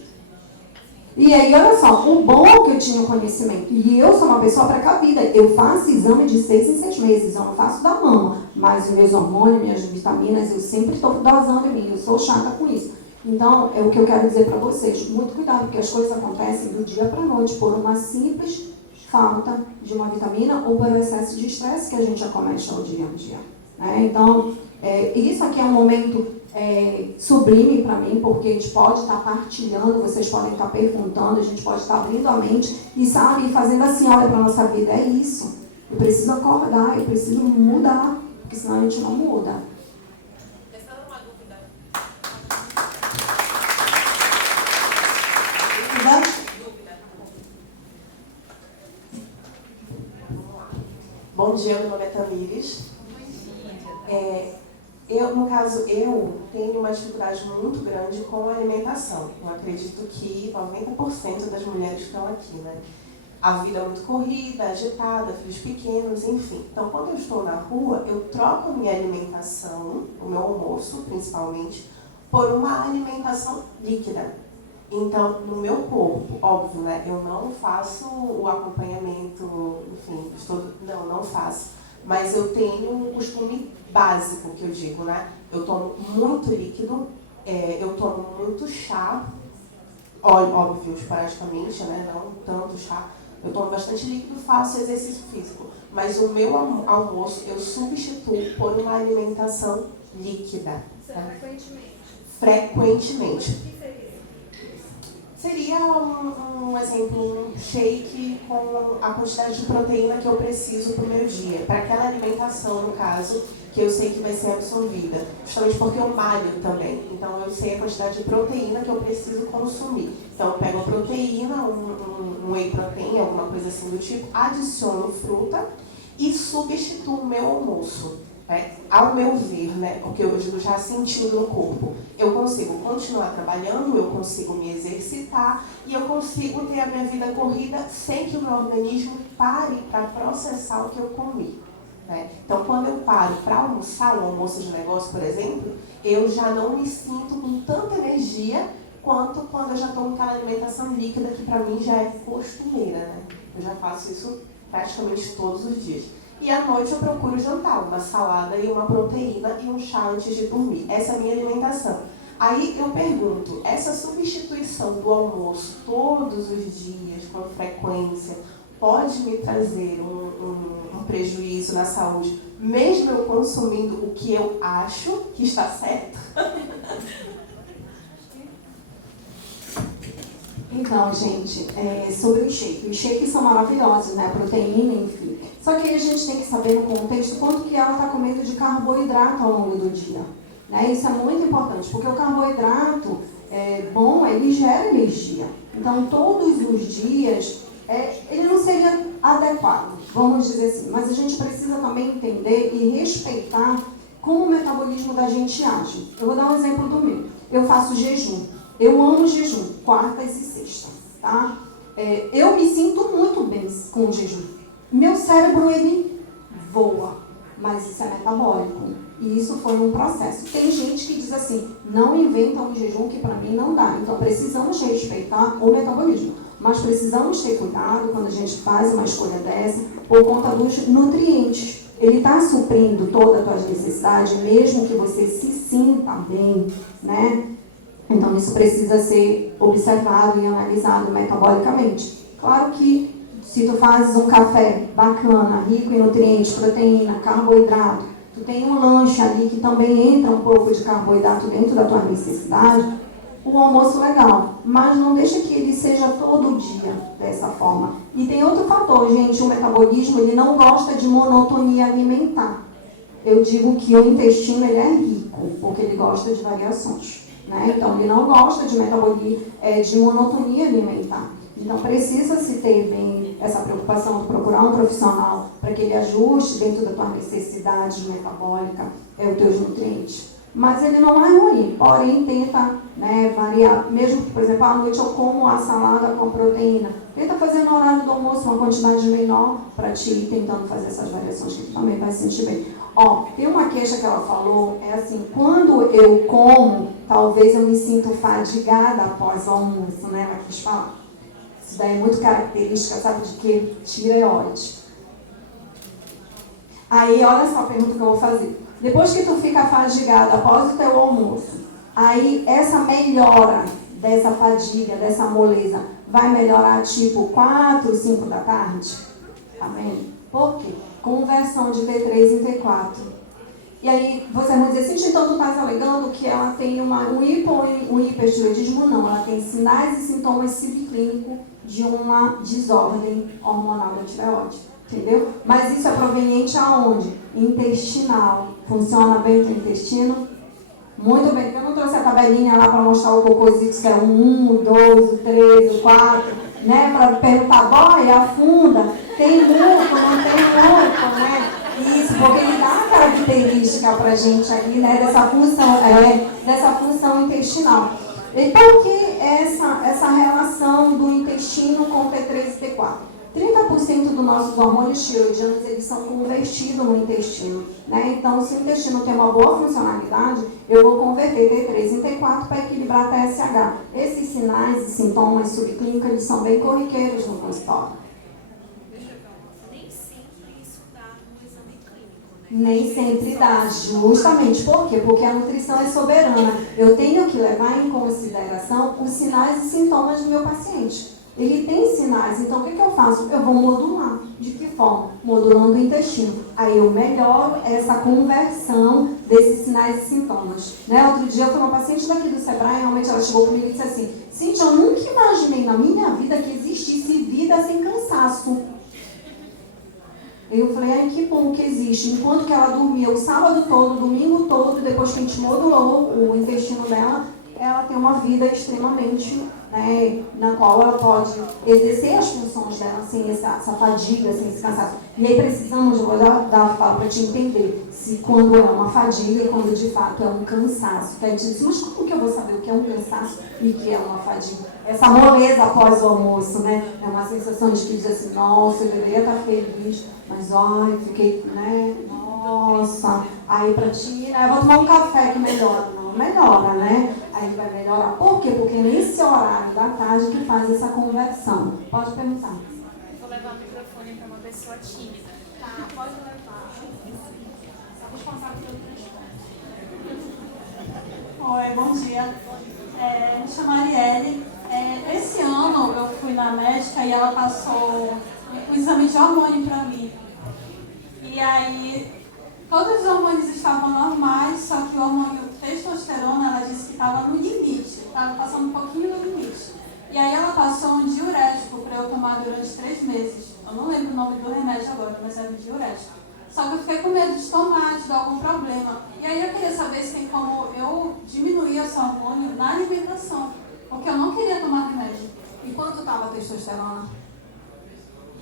E aí, olha só, o bom é que eu tinha conhecimento. E eu sou uma pessoa precavida. Eu faço exame de 6 em 6 meses. Eu não faço da mama. Mas os meus hormônios, minhas vitaminas, eu sempre estou dosando em mim. Eu sou chata com isso. Então, é o que eu quero dizer para vocês. Muito cuidado, porque as coisas acontecem do dia para a noite por uma simples falta de uma vitamina ou pelo excesso de estresse que a gente acomete ao dia a dia. Né? Então, isso aqui é um momento sublime para mim, porque a gente pode estar partilhando, vocês podem estar perguntando, a gente pode estar abrindo a mente e, sabe, fazendo assim, olha, para a nossa vida, é isso. Eu preciso acordar, eu preciso mudar, porque senão a gente não muda. Essa é uma dúvida. Bom dia, meu nome é Tamires. No caso, eu tenho uma dificuldade muito grande com a alimentação. Eu acredito que 90% das mulheres estão aqui, né? A vida é muito corrida, agitada, filhos pequenos, enfim. Então, quando eu estou na rua, eu troco a minha alimentação, o meu almoço, almoço, principalmente, por uma alimentação líquida. Então, no meu corpo, óbvio, né, eu não faço o acompanhamento, enfim, não faço. Mas eu tenho um costume básico, que eu digo, né? Eu tomo muito líquido, eu tomo muito chá, óbvio, esporadicamente, né? Não tanto chá. Eu tomo bastante líquido, faço exercício físico. Mas o meu almoço eu substituo por uma alimentação líquida. Tá? Frequentemente. O que seria? Seria um exemplo, um shake com a quantidade de proteína que eu preciso para o meu dia. Para aquela alimentação, no caso, que eu sei que vai ser absorvida. Justamente porque eu malho também. Então, eu sei a quantidade de proteína que eu preciso consumir. Então, eu pego a proteína, um whey protein, alguma coisa assim do tipo, adiciono fruta e substituo o meu almoço. Ao meu ver, né, porque eu já senti no corpo, eu consigo continuar trabalhando, eu consigo me exercitar e eu consigo ter a minha vida corrida sem que o meu organismo pare para processar o que eu comi. Né? Então, quando eu paro para almoçar, um almoço de negócio, por exemplo, eu já não me sinto com tanta energia quanto quando eu já estou com aquela alimentação líquida que para mim já é costumeira. Né? Eu já faço isso praticamente todos os dias. E à noite eu procuro jantar, uma salada e uma proteína e um chá antes de dormir. Essa é a minha alimentação. Aí eu pergunto, essa substituição do almoço todos os dias, com frequência, pode me trazer um prejuízo na saúde, mesmo eu consumindo o que eu acho que está certo? Então, gente, sobre os shakes são maravilhosos, né? Proteína, enfim. Só que aí a gente tem que saber no contexto quanto que ela está comendo de carboidrato ao longo do dia. Né? Isso é muito importante, porque o carboidrato bom, ele gera energia. Então, todos os dias, ele não seria adequado, vamos dizer assim. Mas a gente precisa também entender e respeitar como o metabolismo da gente age. Eu vou dar um exemplo do meu. Eu faço jejum. Eu amo jejum, quartas e sextas, tá? Eu me sinto muito bem com o jejum. Meu cérebro, ele voa, mas isso é metabólico. E isso foi um processo. Tem gente que diz assim, não inventa um jejum que para mim não dá. Então, precisamos respeitar o metabolismo. Mas precisamos ter cuidado quando a gente faz uma escolha dessa, por conta dos nutrientes. Ele está suprindo todas as tuas necessidades, mesmo que você se sinta bem, né? Então, isso precisa ser observado e analisado metabolicamente. Claro que se tu fazes um café bacana, rico em nutrientes, proteína, carboidrato, tu tem um lanche ali que também entra um pouco de carboidrato dentro da tua necessidade, o almoço legal, mas não deixa que ele seja todo dia dessa forma. E tem outro fator, gente, o metabolismo, ele não gosta de monotonia alimentar. Eu digo que o intestino, ele é rico, porque ele gosta de variações. Né? Então, ele não gosta de de monotonia alimentar. Então, precisa-se ter bem essa preocupação de procurar um profissional para que ele ajuste dentro da tua necessidade metabólica os teus nutrientes. Mas ele não é ruim, porém tenta variar. Mesmo que, por exemplo, à noite eu como a salada com proteína. Tenta fazer no horário do almoço uma quantidade menor para te ir tentando fazer essas variações que tu também vai sentir bem. Tem uma queixa que ela falou, assim, quando eu como, talvez eu me sinto fadigada após o almoço, né? Ela quis falar. Isso daí é muito característica, sabe de quê? Tireoide. Aí, olha só a pergunta que eu vou fazer. Depois que tu fica fadigada após o teu almoço, aí essa melhora dessa fadiga, dessa moleza, vai melhorar tipo 4, 5 da tarde? Tá vendo? Por quê? Conversão de T3 em T4. E aí você vai dizer assim, então tu estás alegando que ela tem um hipertireoidismo? Não, ela tem sinais e sintomas subclínicos de uma desordem hormonal da tireoide. Entendeu? Mas isso é proveniente aonde? Intestinal. Funciona bem o teu intestino? Muito bem. Eu não trouxe a tabelinha lá para mostrar o cocôzito, se é o 1, o 2, o 3, o 4, né? Para perguntar, boia, afunda, tem muco, não tem muco, né? Isso, porque ele dá uma característica para a gente aqui, né? Dessa função intestinal. E por que essa relação do intestino com T3 e T4? 30% dos nossos hormônios tiroidianos, eles são convertidos no intestino, né? Então, se o intestino tem uma boa funcionalidade, eu vou converter T3 em T4 para equilibrar a TSH. Esses sinais e sintomas subclínicos, eles são bem corriqueiros no consultório. Nem sempre isso dá no exame clínico, né? Nem sempre dá, justamente. Por quê? Porque a nutrição é soberana. Eu tenho que levar em consideração os sinais e sintomas do meu paciente. Ele tem sinais, então o que eu faço? Eu vou modular. De que forma? Modulando o intestino. Aí eu melhoro essa conversão desses sinais e sintomas. Né? Outro dia eu fui uma paciente daqui do Sebrae, realmente ela chegou comigo e disse assim: Cíntia, eu nunca imaginei na minha vida que existisse vida sem cansaço. Eu falei, ai, que bom que existe. Enquanto que ela dormia o sábado todo, o domingo todo, depois que a gente modulou o intestino dela, ela tem uma vida extremamente, né, na qual ela pode exercer as funções dela sem essa fadiga, sem esse cansaço. E aí precisamos, eu vou dar a fala para te entender, se quando é uma fadiga e quando de fato é um cansaço. Que a gente diz, mas como que eu vou saber o que é um cansaço e o que é uma fadiga? Essa moleza após o almoço, né? É uma sensação de que diz assim, nossa, eu deveria estar feliz, mas ai, fiquei, né? Nossa, aí para tirar, eu vou tomar um café que melhora. Não melhora, né? Aí vai melhorar. Por quê? Porque nesse horário da tarde que faz essa conversão. Pode perguntar. Vou levar o microfone para uma pessoa tímida. Tá, pode levar. Só responsável pelo transporte. Oi, bom dia. Me chamo Arielle. Esse ano eu fui na médica e ela passou um exame de hormônio para mim. E aí, todos os hormônios estavam normais, só que o hormônio testosterona, ela disse que estava no limite, estava passando um pouquinho do limite. E aí ela passou um diurético para eu tomar durante 3 meses. Eu não lembro o nome do remédio agora, mas era um diurético. Só que eu fiquei com medo de tomar, de dar algum problema. E aí eu queria saber se tem como eu diminuir esse hormônio na alimentação, porque eu não queria tomar remédio. E quanto estava a testosterona?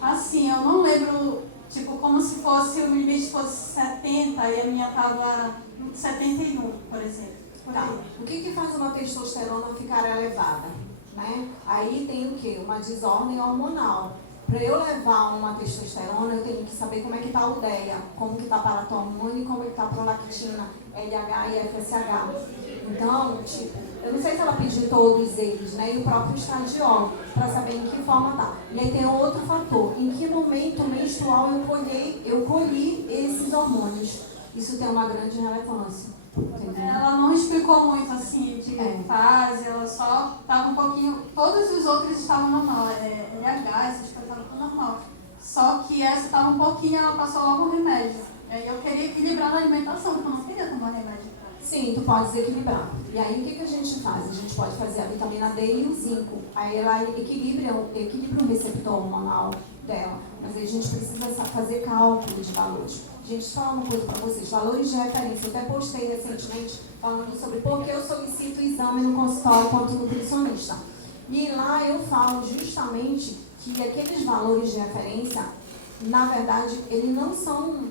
Assim, eu não lembro, tipo, como se fosse, o limite fosse 70 e a minha estava 71, por exemplo. Tá. O que faz uma testosterona ficar elevada? Né? Aí tem o quê? Uma desordem hormonal. Para eu levar uma testosterona, eu tenho que saber como é que está a ureia, como que está a paratormônio e como é que está a prolactina, LH e FSH. Então, tipo, eu não sei se ela pediu todos eles, né? E o próprio estradiol, para saber em que forma tá. E aí tem outro fator, em que momento menstrual eu colhi esses hormônios. Isso tem uma grande relevância. Entendeu? Ela não explicou muito assim de fase, ela só estava um pouquinho. Todos os outros estavam normal, LH, essas coisas estavam tudo normal. Só que essa estava um pouquinho, ela passou logo o remédio. E aí eu queria equilibrar na alimentação, porque eu não queria tomar remédio. Sim, tu pode desequilibrar. E aí o que a gente faz? A gente pode fazer a vitamina D e o zinco. Aí ela equilibra o receptor hormonal dela. Mas aí a gente precisa fazer cálculo de valores. Gente, só uma coisa para vocês, valores de referência. Eu até postei recentemente falando sobre por que eu solicito exame no consultório quanto nutricionista. E lá eu falo justamente que aqueles valores de referência, na verdade, eles não são,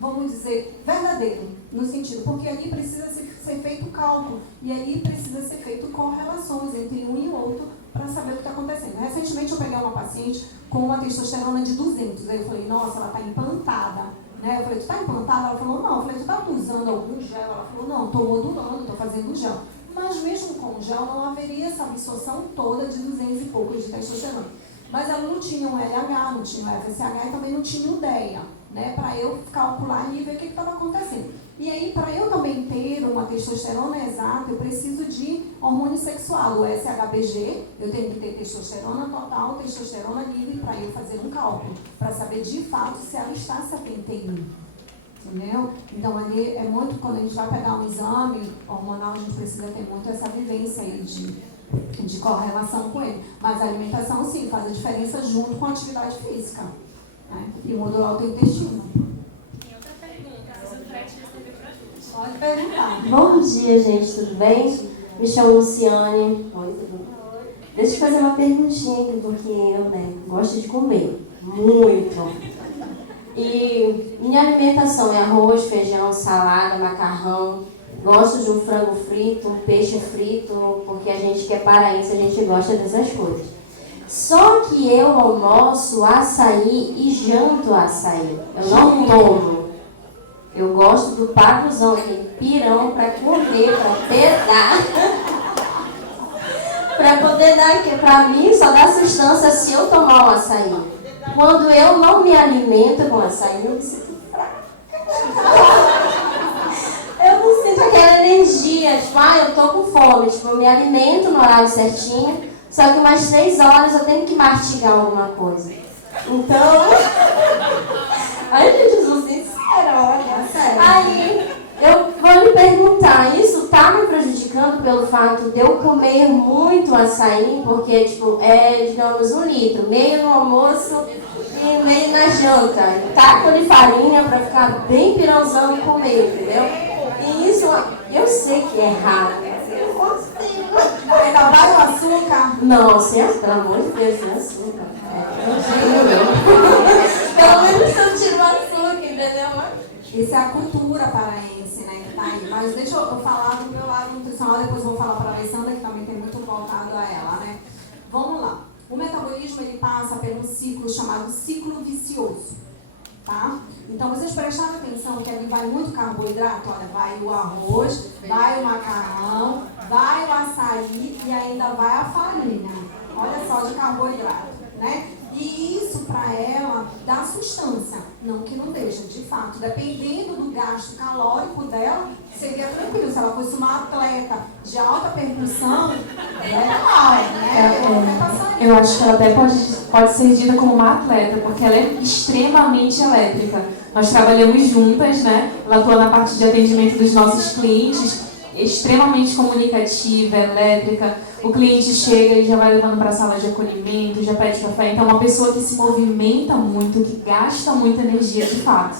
vamos dizer, verdadeiros, no sentido, porque ali precisa ser feito cálculo, e ali precisa ser feito correlações entre um e o outro para saber o que está acontecendo. Recentemente eu peguei uma paciente com uma testosterona de 200, aí eu falei, nossa, ela está implantada. Né? Eu falei, tu está implantada? Ela falou, não. Eu falei, tu está usando algum gel? Ela falou, não, estou modulando, estou fazendo gel. Mas mesmo com gel não haveria essa absorção toda de 200 e poucos de testosterona. Mas ela não tinha um LH, não tinha um FSH e também não tinha ureia, né? Para eu calcular e ver o que estava acontecendo. E aí, para eu também ter uma testosterona exata, eu preciso de hormônio sexual, o SHBG, eu tenho que ter testosterona total, testosterona livre, para eu fazer um cálculo, para saber de fato se ela está se em. Entendeu? Então, ali é muito, quando a gente vai pegar um exame hormonal, a gente precisa ter muito essa vivência aí de correlação com ele. Mas a alimentação, sim, faz a diferença junto com a atividade física, né? E modular o teu intestino. Tem outra pergunta, mas o Fred respondeu pra gente. Pode perguntar. Bom dia, gente, tudo bem? Me chamo Luciane. Oi, tudo bem? Deixa eu fazer uma perguntinha aqui, porque eu gosto de comer muito. E minha alimentação é arroz, feijão, salada, macarrão. Gosto de um frango frito, um peixe frito, porque a gente que é paraense, a gente gosta dessas coisas. Só que eu almoço açaí e janto açaí. Eu não tomo. Eu gosto do paguzão, aquele pirão para comer, para pedar. Para poder dar, que para mim só dá sustância se eu tomar o açaí. Quando eu não me alimento com açaí, eu me sinto fraca. Eu não sinto aquela energia, tipo, eu tô com fome, tipo, eu me alimento no horário certinho, só que umas 3 horas eu tenho que mastigar alguma coisa. Então, ai gente, eu sou sincera, olha, sério. Aí, eu vou lhe perguntar, isso tá me prejudicando pelo fato de eu comer muito açaí, porque, tipo, digamos, 1 litro, meio no almoço e meio na janta. Taco de farinha pra ficar bem pirãozão e comer, entendeu? E isso, eu sei que é errado. Eu consigo. Ainda vai o açúcar? Não, pelo amor de Deus, sem açúcar. Pelo menos eu tiro o açúcar, entendeu? Isso é a cultura paraense, né, que tá aí. Mas deixa eu falar do meu lado nutricional, depois vou falar para a Alessandra, que também tem muito voltado a ela, né. Vamos lá. O metabolismo, ele passa por um ciclo chamado ciclo vicioso, tá? Então, vocês prestaram atenção que ali vai muito carboidrato? Olha, vai o arroz, vai o macarrão, vai o açaí e ainda vai a farinha. Olha só, de carboidrato, né? E isso, para ela, dá sustância. Não que não deixa, de fato. Dependendo do gasto calórico dela, seria tranquilo. Se ela fosse uma atleta de alta percussão, é normal, né? Eu acho que ela até pode ser dita como uma atleta, porque ela é extremamente elétrica. Nós trabalhamos juntas, né? Ela atua na parte de atendimento dos nossos clientes, extremamente comunicativa, elétrica. O cliente chega e já vai levando para a sala de acolhimento, já pede café. Então, é uma pessoa que se movimenta muito, que gasta muita energia de fato.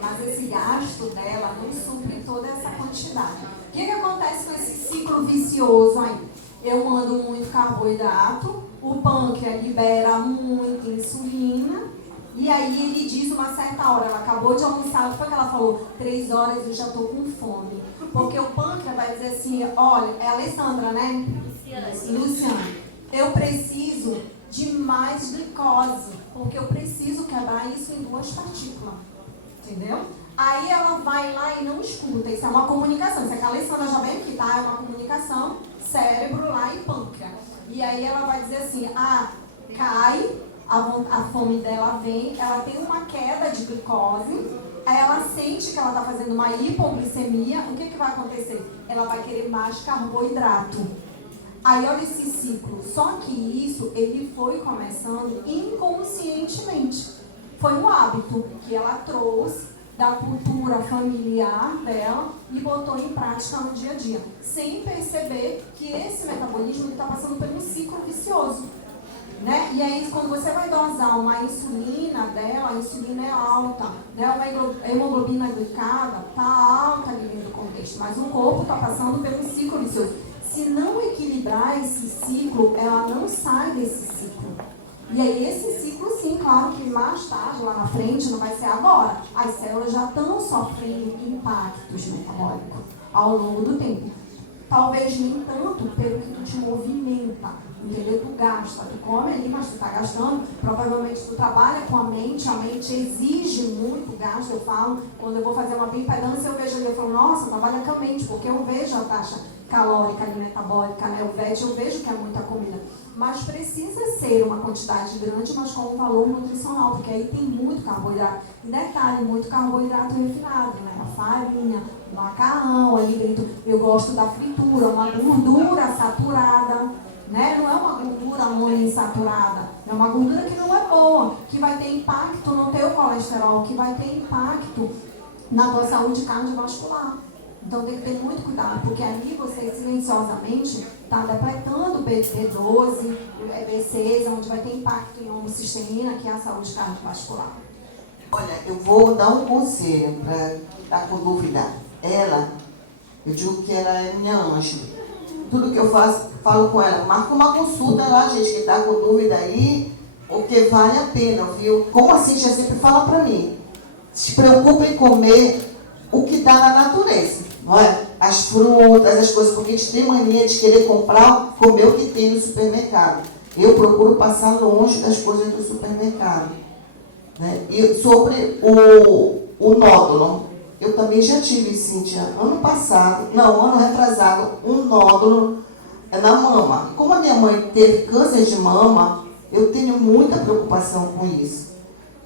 Mas esse gasto dela não supre toda essa quantidade. O que acontece com esse ciclo vicioso aí? Eu mando muito carboidrato, o pâncreas libera muita insulina, e aí ele diz uma certa hora, ela acabou de almoçar, foi que ela falou, 3 horas eu já estou com fome. Porque o pâncreas vai dizer assim, olha, é a Alessandra, né? Luciana, eu preciso de mais glicose, porque eu preciso quebrar isso em 2 partículas, entendeu? Aí ela vai lá e não escuta, isso é uma comunicação, isso é que a Alessandra já vem aqui, tá? É uma comunicação, cérebro lá e pâncreas. E aí ela vai dizer assim, cai, a fome dela vem, ela tem uma queda de glicose, aí ela sente que ela está fazendo uma hipoglicemia, o que vai acontecer? Ela vai querer mais carboidrato. Aí olha esse ciclo, só que isso ele foi começando inconscientemente. Foi um hábito que ela trouxe da cultura familiar dela e botou em prática no dia a dia, sem perceber que esse metabolismo está passando por um ciclo vicioso. Né? E aí, quando você vai dosar uma insulina dela, a insulina é alta, né? Uma hemoglobina glicada está alta ali dentro do contexto, mas o corpo está passando pelo ciclo vicioso. Se não equilibrar esse ciclo, ela não sai desse ciclo. E aí, esse ciclo, sim, claro que mais tarde, lá na frente, não vai ser agora. As células já estão sofrendo impactos metabólicos ao longo do tempo. Talvez nem tanto pelo que tu te movimenta, entendeu? Tu gasta, tu come ali, mas tu tá gastando. Provavelmente tu trabalha com a mente exige muito gasto. Eu falo, quando eu vou fazer uma bioimpedância, eu vejo ali, eu falo, nossa, trabalha com a mente, porque eu vejo a taxa calórica ali, metabólica, né? O VET, eu vejo que é muita comida. Mas precisa ser uma quantidade grande, mas com um valor nutricional, porque aí tem muito carboidrato. E detalhe, muito carboidrato refinado, né? A farinha, o macarrão ali dentro. Eu gosto da fritura, uma gordura saturada, né? Não é uma gordura monoinsaturada, é uma gordura que não é boa, que vai ter impacto no teu colesterol, que vai ter impacto na tua saúde cardiovascular. Então tem que ter muito cuidado, porque ali você silenciosamente está depletando B12, B6, onde vai ter impacto em homocisteína, que é a saúde cardiovascular. Olha, eu vou dar um conselho para quem está com dúvida. Ela, eu digo que ela é minha anjo. Tudo que eu faço, falo com ela. Marca uma consulta lá, gente, que está com dúvida aí, porque vale a pena, viu? Como a Cíntia sempre fala para mim, se preocupe em comer o que está na natureza, não é? As frutas, as coisas, porque a gente tem mania de querer comprar, comer o que tem no supermercado. Eu procuro passar longe das coisas do supermercado. Né? E sobre o nódulo, eu também já tive, Cíntia, ano retrasado, um nódulo na mama. Como a minha mãe teve câncer de mama, eu tenho muita preocupação com isso.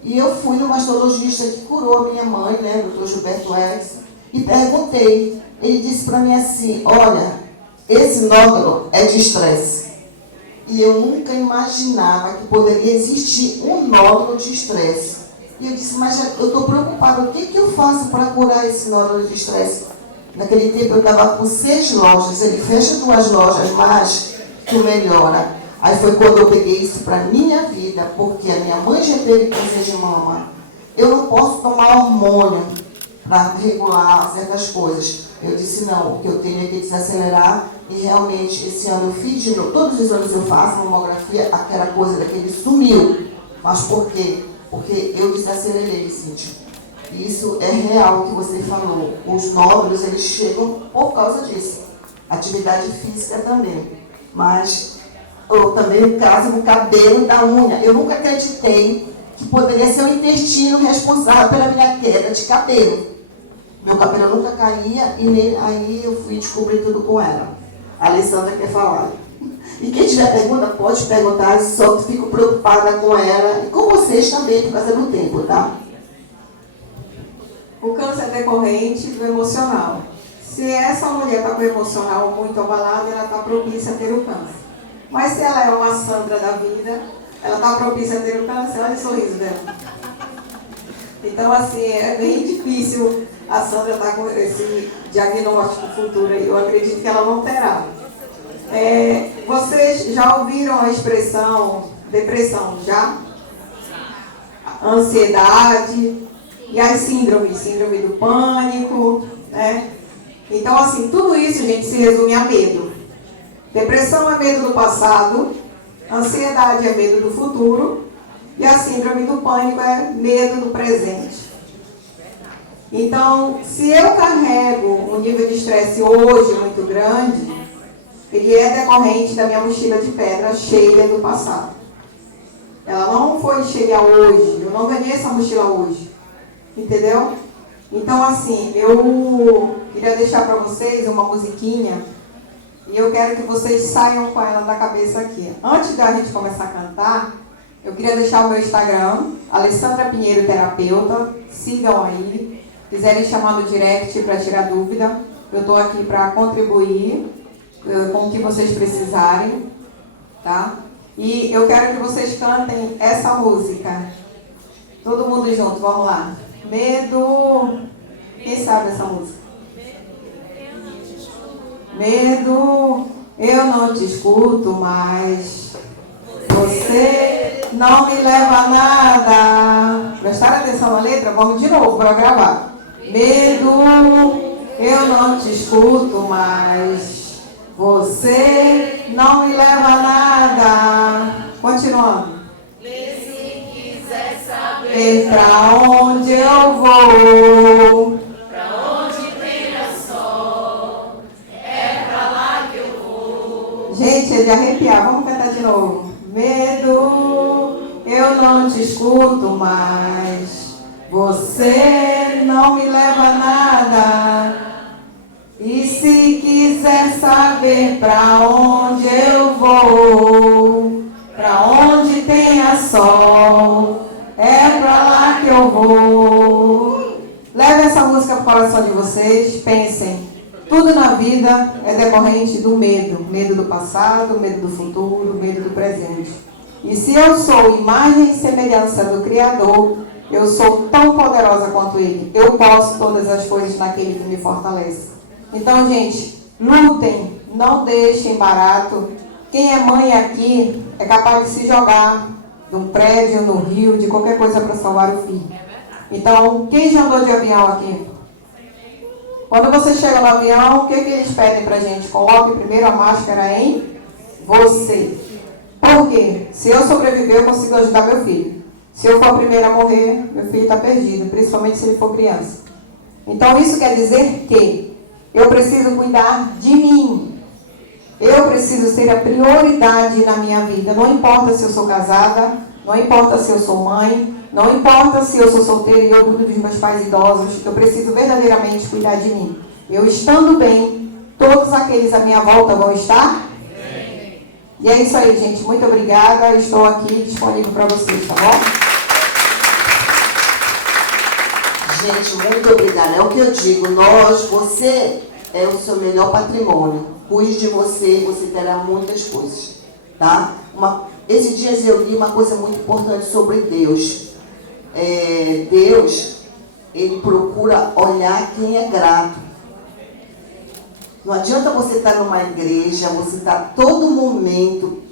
E eu fui no mastologista que curou a minha mãe, né, o Dr. Gilberto X, e perguntei. Ele disse para mim assim, olha, esse nódulo é de estresse. E eu nunca imaginava que poderia existir um nódulo de estresse. E eu disse, mas eu estou preocupada, o que eu faço para curar esse nódulo de estresse? Naquele tempo eu estava com 6 lojas, ele fecha 2 lojas, mas tu melhora. Aí foi quando eu peguei isso para a minha vida, porque a minha mãe já teve câncer de mama. Eu não posso tomar hormônio para regular certas coisas. Eu disse, não, o que eu tenho é que desacelerar. E realmente, esse ano eu fiz de novo. Todos os anos eu faço mamografia, aquela coisa daquele sumiu. Mas por quê? Porque eu desacelerei, Cíntia. Isso é real o que você falou. Os nódulos, eles chegam por causa disso. Atividade física também. Mas, ou também o caso do cabelo e da unha. Eu nunca acreditei que poderia ser o intestino responsável pela minha queda de cabelo. Meu cabelo nunca caía e nem, aí eu fui descobrir tudo com ela. A Alessandra quer falar. E quem tiver pergunta, pode perguntar, só fico preocupada com ela e com vocês também, por causa do tempo, tá? O câncer é decorrente do emocional. Se essa mulher está com o emocional muito abalado, ela está propícia a ter o câncer. Mas se ela é uma Sandra da vida, ela está propícia a ter o câncer, olha o sorriso dela. Então, assim, é bem difícil a Sandra estar com esse diagnóstico futuro aí. Eu acredito que ela não terá. Vocês já ouviram a expressão depressão, já? Ansiedade e as síndromes, síndrome do pânico, né? Então, assim, tudo isso, gente, se resume a medo. Depressão é medo do passado, ansiedade é medo do futuro e a síndrome do pânico é medo do presente. Então, se eu carrego um nível de estresse hoje muito grande, ele é decorrente da minha mochila de pedra cheia do passado. Ela não foi cheia hoje, eu não ganhei essa mochila hoje. Entendeu? Então, assim, eu queria deixar para vocês uma musiquinha e eu quero que vocês saiam com ela da cabeça aqui. Antes da gente começar a cantar, eu queria deixar o meu Instagram, Alessandra Pinheiro Terapeuta. Sigam aí. Quiserem chamar no direct para tirar dúvida, eu estou aqui para contribuir com o que vocês precisarem, tá? E eu quero que vocês cantem essa música. Todo mundo junto, vamos lá. Medo. Quem sabe essa música? Medo, eu não te escuto mais. Você não me leva a nada. Prestaram atenção na letra? Vamos de novo para gravar. Medo, eu não te escuto mais. Você não me leva a nada. Continuando. Pra onde eu vou, pra onde brilha o sol, é pra lá que eu vou. Gente, é de arrepiar, vamos cantar de novo. Medo, eu não te escuto mais, você não me leva a nada. E se quiser saber pra onde eu vou, pra onde tenha sol, é pra lá que eu vou. Leve essa música pro coração de vocês, pensem. Tudo na vida é decorrente do medo. Medo do passado, medo do futuro, medo do presente. E se eu sou imagem e semelhança do Criador, eu sou tão poderosa quanto Ele. Eu posso todas as coisas naquele que me fortalece. Então, gente, lutem, não deixem barato. Quem é mãe aqui é capaz de se jogar de um prédio, no rio, de qualquer coisa para salvar o filho. Então, quem já andou de avião aqui? Quando você chega no avião, o que eles pedem pra gente? Coloque primeiro a máscara em você. Por quê? Se eu sobreviver, eu consigo ajudar meu filho. Se eu for a primeira a morrer, meu filho está perdido, principalmente se ele for criança. Então, isso quer dizer que eu preciso cuidar de mim. Eu preciso ser a prioridade na minha vida. Não importa se eu sou casada, não importa se eu sou mãe, não importa se eu sou solteira e eu cuido dos meus pais idosos. Eu preciso verdadeiramente cuidar de mim. Eu estando bem, todos aqueles à minha volta vão estar? E é isso aí, gente. Muito obrigada. Estou aqui disponível para vocês, tá bom? Gente, muito obrigada. É o que eu digo. Você é o seu melhor patrimônio. Cuide de você e você terá muitas coisas, tá? Esses dias eu li uma coisa muito importante sobre Deus. Deus, ele procura olhar quem é grato. Não adianta você estar numa igreja, você estar todo momento,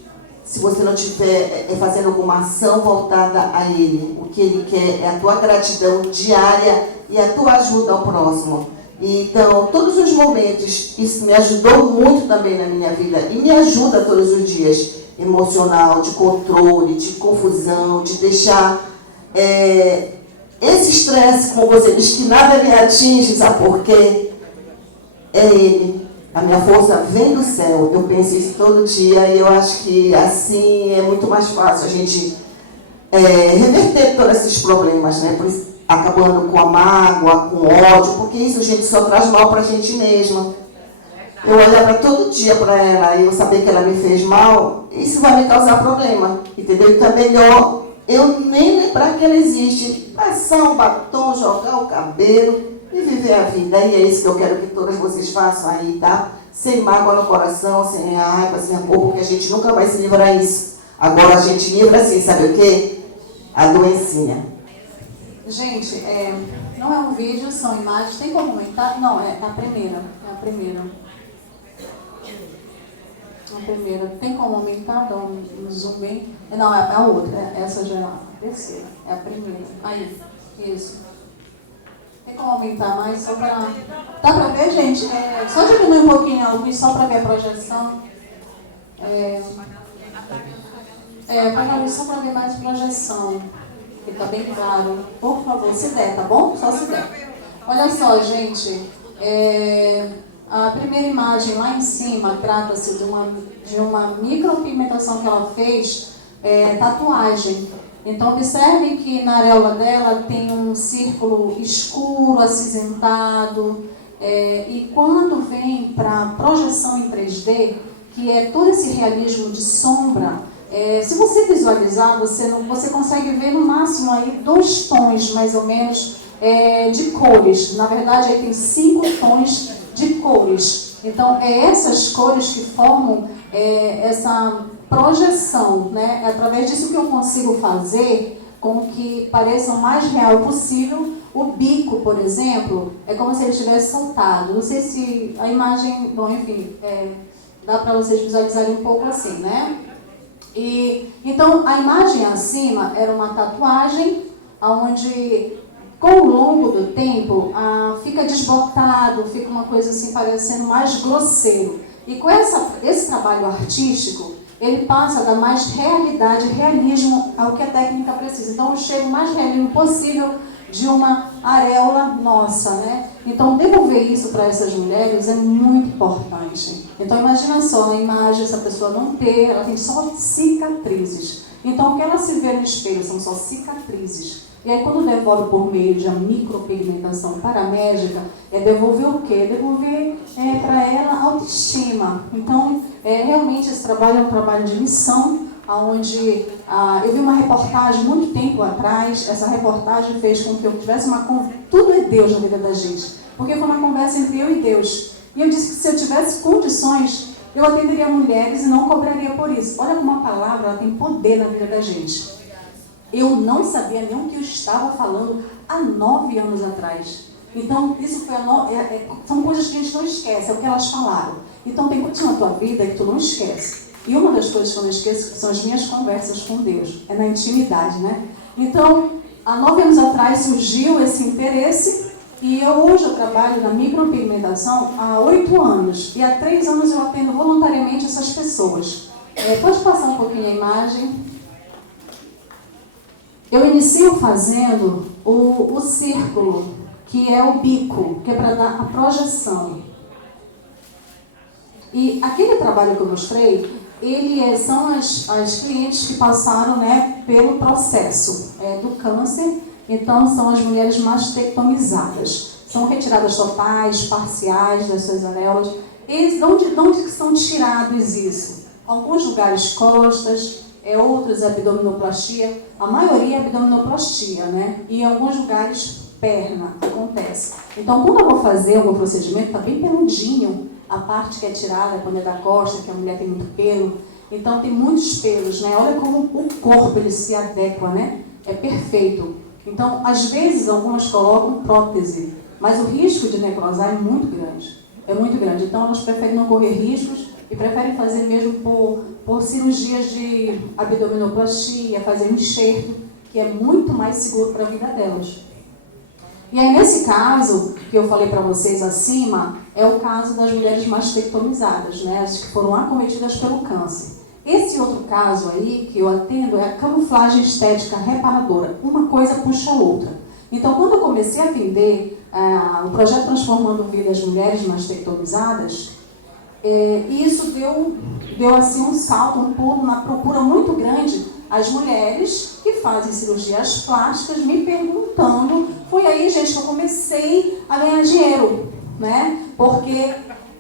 se você não estiver fazendo alguma ação voltada a Ele. O que Ele quer é a tua gratidão diária e a tua ajuda ao próximo. Então, todos os momentos, isso me ajudou muito também na minha vida e me ajuda todos os dias, emocional, de controle, de confusão, de deixar esse estresse, como você diz, que nada me atinge, sabe por quê? É Ele. A minha força vem do céu. Eu penso isso todo dia e eu acho que assim é muito mais fácil a gente reverter todos esses problemas, né? Por isso, acabando com a mágoa, com o ódio, porque isso, gente, só traz mal pra gente mesma. Eu olhar para todo dia para ela e eu saber que ela me fez mal, isso vai me causar problema, entendeu? Então é melhor eu nem lembrar que ela existe, passar um batom, jogar o cabelo e viver a vida. E é isso que eu quero que todas vocês façam aí, tá? Sem mágoa no coração, sem raiva, sem amor, porque a gente nunca vai se livrar disso. Agora a gente livra assim, sabe o quê? A doencinha. Gente, não é um vídeo, são imagens. Tem como aumentar? Não, é a primeira. A primeira. Tem como aumentar? Dá um zoom bem. Não, é a outra. Essa já é a terceira. É a primeira. Aí, isso. Tem como aumentar mais? Só pra... Dá pra ver, gente? Só diminuir um pouquinho a luz, só pra ver a projeção. Só pra ver mais projeção. Fica bem claro. Por favor, se der, tá bom? Só se der. Olha só, gente. A primeira imagem lá em cima trata-se de uma micropigmentação que ela fez, tatuagem. Então, observe que na areola dela tem um círculo escuro, acinzentado. E quando vem para a projeção em 3D, que é todo esse realismo de sombra, se você visualizar, você consegue ver no máximo aí 2 tons, mais ou menos, de cores. Na verdade, aí tem 5 tons de cores. Então, essas cores que formam essa projeção, né? Através disso que eu consigo fazer com que pareça o mais real possível. O bico, por exemplo, é como se ele estivesse soltado. Não sei se a imagem... Bom, enfim, dá para vocês visualizarem um pouco assim, né? Então, a imagem acima era uma tatuagem onde, com o longo do tempo, fica desbotado, fica uma coisa assim parecendo mais grosseiro. E com esse trabalho artístico, ele passa a dar mais realidade, realismo ao que a técnica precisa. Então, eu chego o mais realismo possível de uma areola nossa, né? Então, devolver isso para essas mulheres é muito importante. Então, imagina só, na imagem, essa pessoa não ter, ela tem só cicatrizes. Então, o que ela se vê no espelho são só cicatrizes. E aí, quando devolve por meio de uma micropigmentação paramédica, devolver o quê? Devolver para ela autoestima. Então, realmente, esse trabalho é um trabalho de missão, onde eu vi uma reportagem muito tempo atrás. Essa reportagem fez com que eu tivesse tudo é Deus na vida da gente, porque foi uma conversa entre eu e Deus. E eu disse que se eu tivesse condições, eu atenderia mulheres e não cobraria por isso. Olha como a palavra ela tem poder na vida da gente. Eu não sabia nem o que eu estava falando há 9 anos atrás. Então, isso foi são coisas que a gente não esquece, é o que elas falaram. Então, tem coisas na tua vida que tu não esquece. E uma das coisas que eu não esqueço são as minhas conversas com Deus. É na intimidade, né? Então, há 9 anos atrás surgiu esse interesse e hoje eu trabalho na micropigmentação há 8 anos. E há 3 anos eu atendo voluntariamente essas pessoas. Pode passar um pouquinho a imagem? Eu inicio fazendo o círculo, que é o bico, que é para dar a projeção. E aquele trabalho que eu mostrei, são as clientes que passaram, né, pelo processo do câncer. Então, são as mulheres mastectomizadas. São retiradas totais, parciais das suas areolas. De onde que são tirados isso? Alguns lugares costas, outros abdominoplastia. A maioria é abdominoplastia, né? E em alguns lugares perna, acontece. Então, quando eu vou fazer algum procedimento, está bem peludinho a parte que é tirada, quando é da costa, que a mulher tem muito pelo. Então, tem muitos pelos, né? Olha como o corpo ele se adequa, né? É perfeito. Então, às vezes, algumas colocam prótese, mas o risco de necrosar é muito grande. É muito grande. Então, elas preferem não correr riscos e preferem fazer mesmo por cirurgias de abdominoplastia, fazer um enxerto, que é muito mais seguro para a vida delas. E aí, nesse caso, que eu falei para vocês acima, é o caso das mulheres mastectomizadas, né? As que foram acometidas pelo câncer. Esse outro caso aí, que eu atendo, é a camuflagem estética reparadora. Uma coisa puxa a outra. Então, quando eu comecei a atender o projeto Transformando Vidas das Mulheres Mastectomizadas, isso deu assim, um salto, um pulo, uma procura muito grande. As mulheres que fazem cirurgias plásticas me perguntando, foi aí, gente, que eu comecei a ganhar dinheiro, né? Porque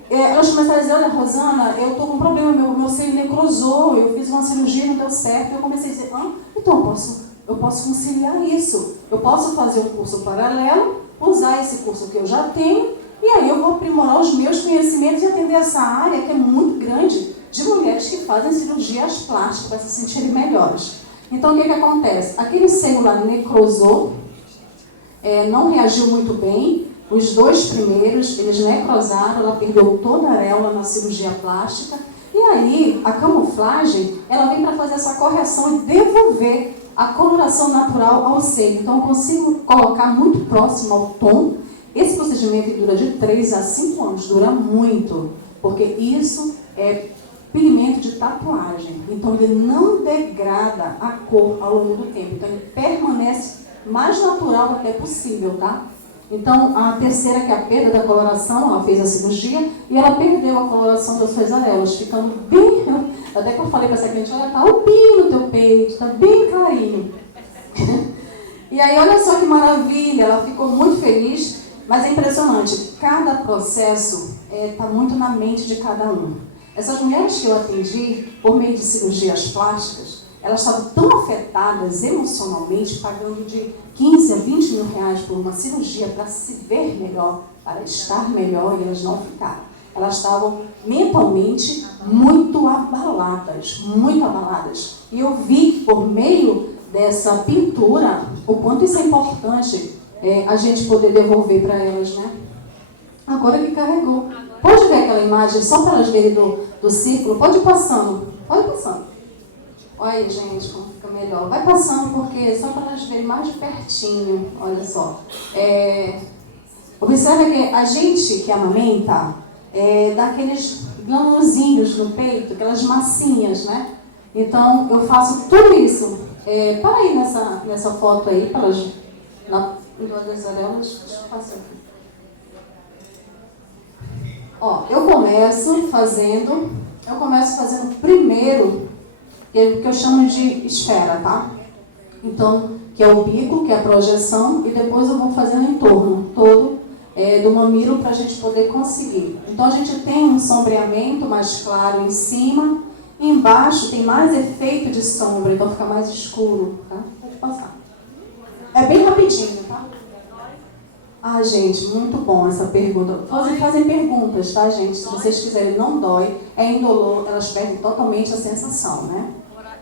elas começaram a dizer, olha, Rosana, eu estou com um problema, meu seio necrosou, eu fiz uma cirurgia, não deu certo. Eu comecei a dizer, então eu posso conciliar isso. Eu posso fazer um curso paralelo, usar esse curso que eu já tenho, e aí eu vou aprimorar os meus conhecimentos e atender essa área que é muito grande, de mulheres que fazem cirurgias plásticas para se sentirem melhores. Então, o que acontece? Aquele seio lá necrosou, não reagiu muito bem. Os 2 primeiros, eles necrosaram, ela perdeu toda a areola na cirurgia plástica. E aí, a camuflagem, ela vem para fazer essa correção e devolver a coloração natural ao seio. Então, eu consigo colocar muito próximo ao tom. Esse procedimento dura de 3 a 5 anos, dura muito, porque isso é pigmento de tatuagem. Então, ele não degrada a cor ao longo do tempo. Então, ele permanece mais natural até possível, tá? Então, a terceira, que é a perda da coloração, ela fez a cirurgia e ela perdeu a coloração das suas areolas, ficando bem... Até que eu falei para essa cliente, olha, tá albinho no teu peito, tá bem clarinho. E aí, olha só que maravilha, ela ficou muito feliz, mas é impressionante. Cada processo está muito na mente de cada um. Essas mulheres que eu atendi, por meio de cirurgias plásticas, elas estavam tão afetadas emocionalmente, pagando de 15 a 20 mil reais por uma cirurgia para se ver melhor, para estar melhor, e elas não ficaram. Elas estavam mentalmente muito abaladas, muito abaladas. E eu vi que por meio dessa pintura, o quanto isso é importante, a gente poder devolver para elas, né? Agora que carregou. Pode ver aquela imagem, só para elas verem do círculo? Pode ir passando, pode ir passando. Olha aí, gente, como fica melhor. Vai passando, porque só para elas verem mais de pertinho, olha só. Observa que a gente que amamenta dá aqueles glânulozinhos no peito, aquelas massinhas, né? Então, eu faço tudo isso. Para aí nessa foto aí, para elas... Em duas das areolas, deixa eu passar aqui. Ó, eu começo fazendo primeiro, que eu chamo de esfera, tá? Então, que é o bico, que é a projeção, e depois eu vou fazendo em torno todo do mamilo para a gente poder conseguir. Então, a gente tem um sombreamento mais claro em cima, e embaixo tem mais efeito de sombra, então fica mais escuro, tá? Pode passar. É bem rapidinho, tá? Ah, gente, muito bom essa pergunta. Fazem perguntas, tá, gente? Se vocês quiserem, não dói, é indolor, elas perdem totalmente a sensação, né?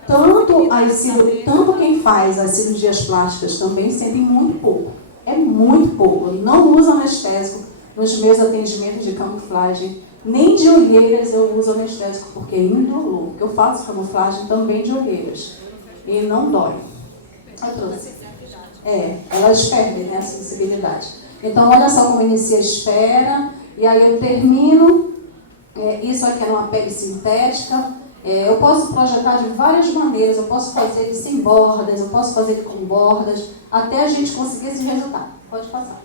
Tanto quem faz as cirurgias plásticas também sentem muito pouco. É muito pouco. Eu não uso anestésico nos meus atendimentos de camuflagem, nem de olheiras eu uso anestésico, porque é indolor. Porque eu faço camuflagem também de olheiras. E não dói. Eu trouxe. Elas perdem, né, a sensibilidade. Então, olha só como inicia a esfera, e aí eu termino. Isso aqui é uma pele sintética. Eu posso projetar de várias maneiras, eu posso fazer ele sem bordas, eu posso fazer ele com bordas, até a gente conseguir esse resultado. Pode passar.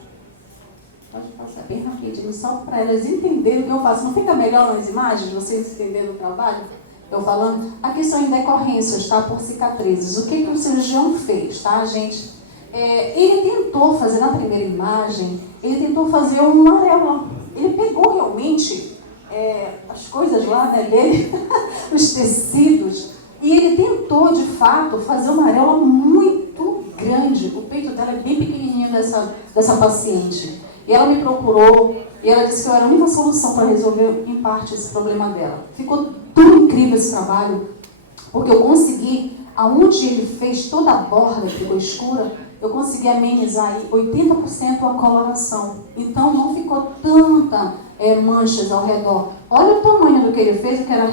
Pode passar bem rapidinho, só para elas entenderem o que eu faço. Não fica melhor nas imagens, vocês entenderem o trabalho? Eu falando, aqui são em decorrências, tá? Por cicatrizes. O que o cirurgião fez, tá, gente? Ele tentou fazer, na primeira imagem, ele tentou fazer uma areola. Ele pegou realmente as coisas lá, né, dele, os tecidos, e ele tentou, de fato, fazer uma areola muito grande. O peito dela é bem pequenininho dessa paciente. E ela me procurou, e ela disse que eu era a única solução para resolver, em parte, esse problema dela. Ficou tão incrível esse trabalho, porque eu consegui, aonde ele fez toda a borda que ficou escura, eu consegui amenizar aí 80% a coloração. Então, não ficou tanta manchas ao redor. Olha o tamanho do que ele fez, o que era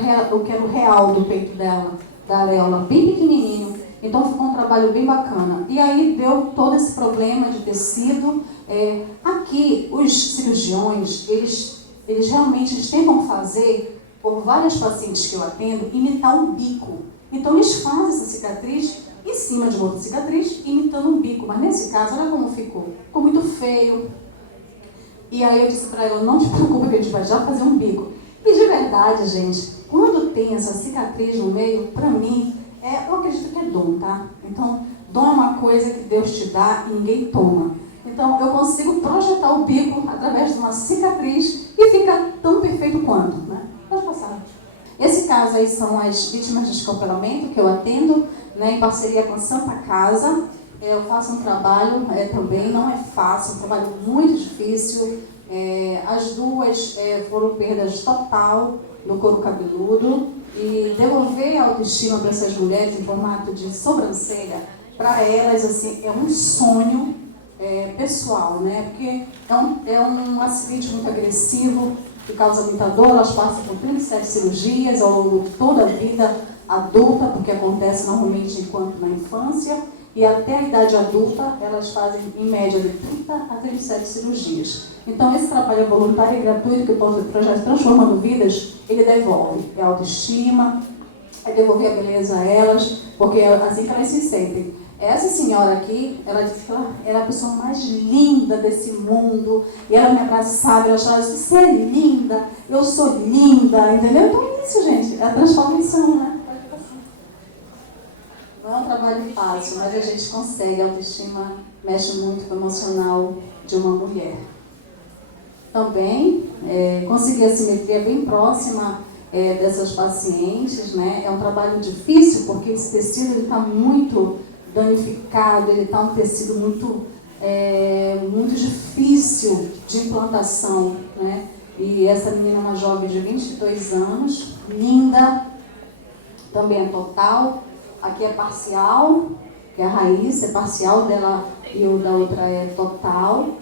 o real do peito dela, da areola, bem pequenininho. Então, ficou um trabalho bem bacana. E aí, deu todo esse problema de tecido. Aqui, os cirurgiões, eles realmente tentam fazer, por várias pacientes que eu atendo, imitar um bico. Então, eles fazem essa cicatriz em cima de outra cicatriz, imitando um bico. Mas nesse caso, olha como ficou. Ficou muito feio. E aí eu disse para ela, não te preocupe que a gente vai já fazer um bico. E de verdade, gente, quando tem essa cicatriz no meio, para mim, eu acredito que é dom, tá? Então, dom é uma coisa que Deus te dá e ninguém toma. Então, eu consigo projetar o bico através de uma cicatriz e fica tão perfeito quanto, né? Pode passar. Esse caso aí são as vítimas de escapulamento que eu atendo, né, em parceria com a Santa Casa. Eu faço um trabalho também, não é fácil, um trabalho muito difícil. As duas foram perdas total no couro cabeludo. E devolver a autoestima para essas mulheres em formato de sobrancelha, para elas, assim, é um sonho pessoal, né? Porque é um acidente muito agressivo, que causa muita dor. Elas passam por 37 cirurgias ao longo de toda a vida adulta, porque acontece normalmente enquanto na infância, e até a idade adulta elas fazem em média de 30 a 37 cirurgias. Então esse trabalho voluntário e gratuito, que o projeto Transformando Vidas, ele devolve a autoestima, devolver a beleza a elas, porque é assim que elas se sentem. Essa senhora aqui, ela disse que ela era a pessoa mais linda desse mundo, e ela me abraçava, ela achava assim, você é linda, eu sou linda, entendeu? Então é isso, gente, é a transformação, né? Não é um trabalho fácil, mas a gente consegue. A autoestima mexe muito com o emocional de uma mulher. Também, conseguir a simetria bem próxima dessas pacientes, né? É um trabalho difícil, porque esse tecido está muito danificado, ele está um tecido muito difícil de implantação, né? E essa menina é uma jovem de 22 anos, linda, também é total. Aqui é parcial, que é a raiz, é parcial dela e o da outra é total.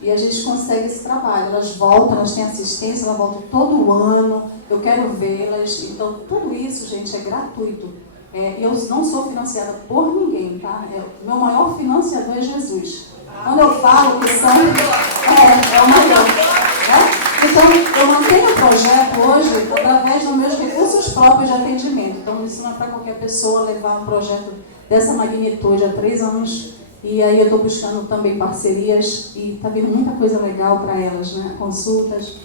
E a gente consegue esse trabalho. Elas voltam, elas têm assistência, elas voltam todo ano, eu quero vê-las. Então, tudo isso, gente, é gratuito. Eu não sou financiada por ninguém, tá? O meu maior financiador é Jesus. Quando eu falo que são... é o maior. Então, eu mantenho o projeto hoje através dos meus recursos próprios de atendimento. Então, isso não é para qualquer pessoa levar um projeto dessa magnitude há 3 anos. E aí eu estou buscando também parcerias e está vindo muita coisa legal para elas, né? Consultas.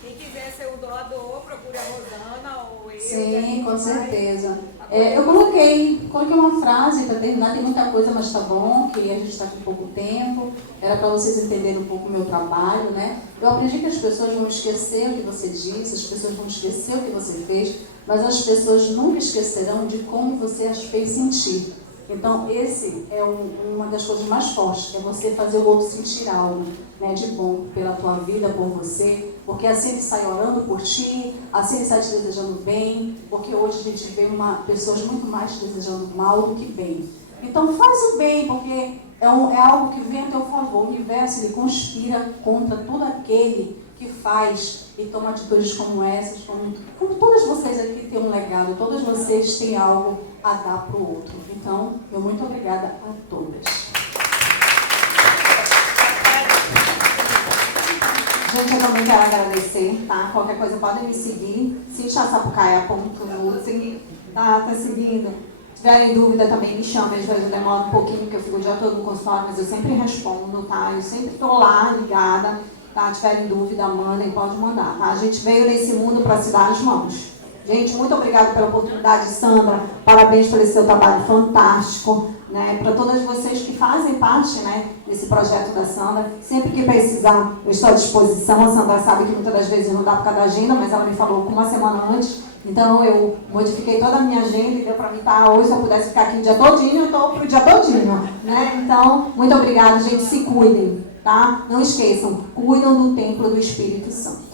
Quem quiser ser o doador, procure a Rosana ou eu. Sim, com certeza. Eu coloquei uma frase para terminar, tem muita coisa, mas tá bom, que a gente está com pouco tempo. Era para vocês entenderem um pouco o meu trabalho, né? Eu aprendi que as pessoas vão esquecer o que você disse, as pessoas vão esquecer o que você fez, mas as pessoas nunca esquecerão de como você as fez sentir. Então, esse é uma das coisas mais fortes, é você fazer o outro sentir algo, né, de bom pela tua vida, por você, porque assim ele sai orando por ti, assim ele sai te desejando bem, porque hoje a gente vê pessoas muito mais te desejando mal do que bem. Então, faz o bem, porque é algo que vem a teu favor. O universo, ele conspira contra todo aquele que faz e toma atitudes como essas, como todas vocês aqui têm um legado, todas vocês têm algo a dar para o outro. Então, eu muito obrigada a todas. Gente, eu também quero agradecer, tá? Qualquer coisa podem me seguir. CintiaSapucaia.Music, tá seguindo. tiverem dúvida também me chamem, às vezes eu demoro um pouquinho, porque eu fico o dia todo no consultório, mas eu sempre respondo, tá? Eu sempre estou lá ligada, tá? Tiverem dúvida, mandem, pode mandar, tá? A gente veio nesse mundo para se dar as mãos. Gente, muito obrigada pela oportunidade, Sandra. Parabéns por esse seu trabalho fantástico, né? Para todas vocês que fazem parte, né, desse projeto da Sandra. Sempre que precisar, eu estou à disposição. A Sandra sabe que muitas das vezes não dá por causa da agenda, mas ela me falou com uma semana antes. Então, eu modifiquei toda a minha agenda e deu para mim estar hoje. Se eu pudesse ficar aqui o dia todinho, eu estou para o dia todinho, né? Então, muito obrigada, gente. Se cuidem, tá? Não esqueçam, cuidam do templo do Espírito Santo.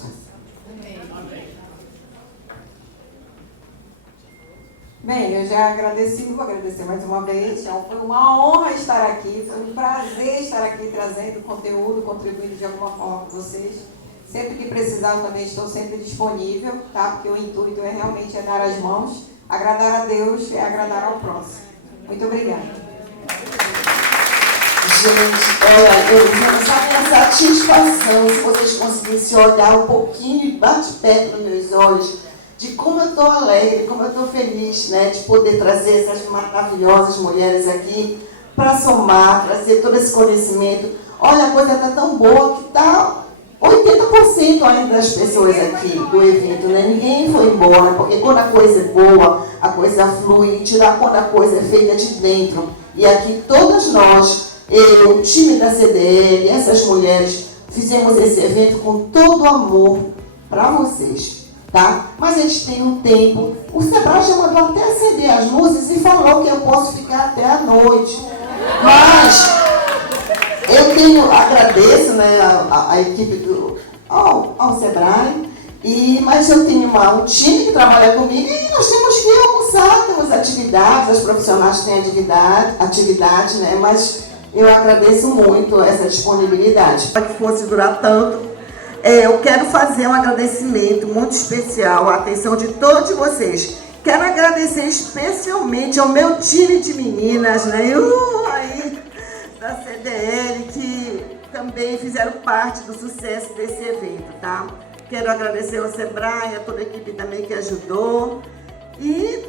Bem, eu já agradeci, vou agradecer mais uma vez. Foi uma honra estar aqui, foi um prazer estar aqui trazendo conteúdo, contribuindo de alguma forma com vocês. Sempre que precisar, eu também estou sempre disponível, tá? Porque o intuito é realmente dar as mãos, agradar a Deus e agradar ao próximo. Muito obrigada. Gente, olha, eu vou saber a satisfação se vocês conseguissem olhar um pouquinho e bate perto nos meus olhos, de como eu estou alegre, como eu estou feliz, né, de poder trazer essas maravilhosas mulheres aqui para somar, trazer todo esse conhecimento. Olha, a coisa está tão boa que está 80% ainda das pessoas aqui do evento, né? Ninguém foi embora, porque quando a coisa é boa, a coisa flui, tirar quando a coisa é feita de dentro. E aqui todas nós, eu, o time da CDL, essas mulheres, fizemos esse evento com todo o amor para vocês. Tá? Mas a gente tem um tempo. O Sebrae já mandou até acender as luzes e falou que eu posso ficar até a noite. Mas eu agradeço, né, a equipe ao Sebrae, mas eu tenho um time que trabalha comigo e nós temos que almoçar, temos atividades, os profissionais têm atividade, né? Mas eu agradeço muito essa disponibilidade. Para que fosse durar tanto. Eu quero fazer um agradecimento muito especial à atenção de todos vocês. Quero agradecer especialmente ao meu time de meninas, né, aí, da CDL, que também fizeram parte do sucesso desse evento, tá? Quero agradecer ao Sebrae, a toda a equipe também que ajudou. E,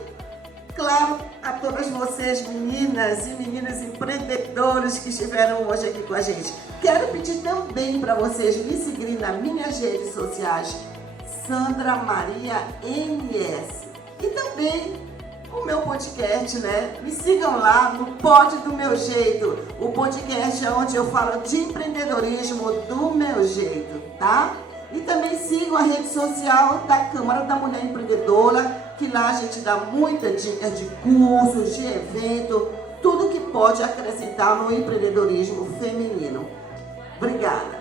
claro, a todas vocês, meninas e meninos empreendedores que estiveram hoje aqui com a gente. Quero pedir também para vocês me seguirem nas minhas redes sociais, Sandra Maria MS. E também o meu podcast, né? Me sigam lá no Pod do Meu Jeito. O podcast é onde eu falo de empreendedorismo do meu jeito, tá? E também sigam a rede social da Câmara da Mulher Empreendedora, que lá a gente dá muita dica de cursos, de evento, tudo que pode acrescentar no empreendedorismo feminino. Obrigada.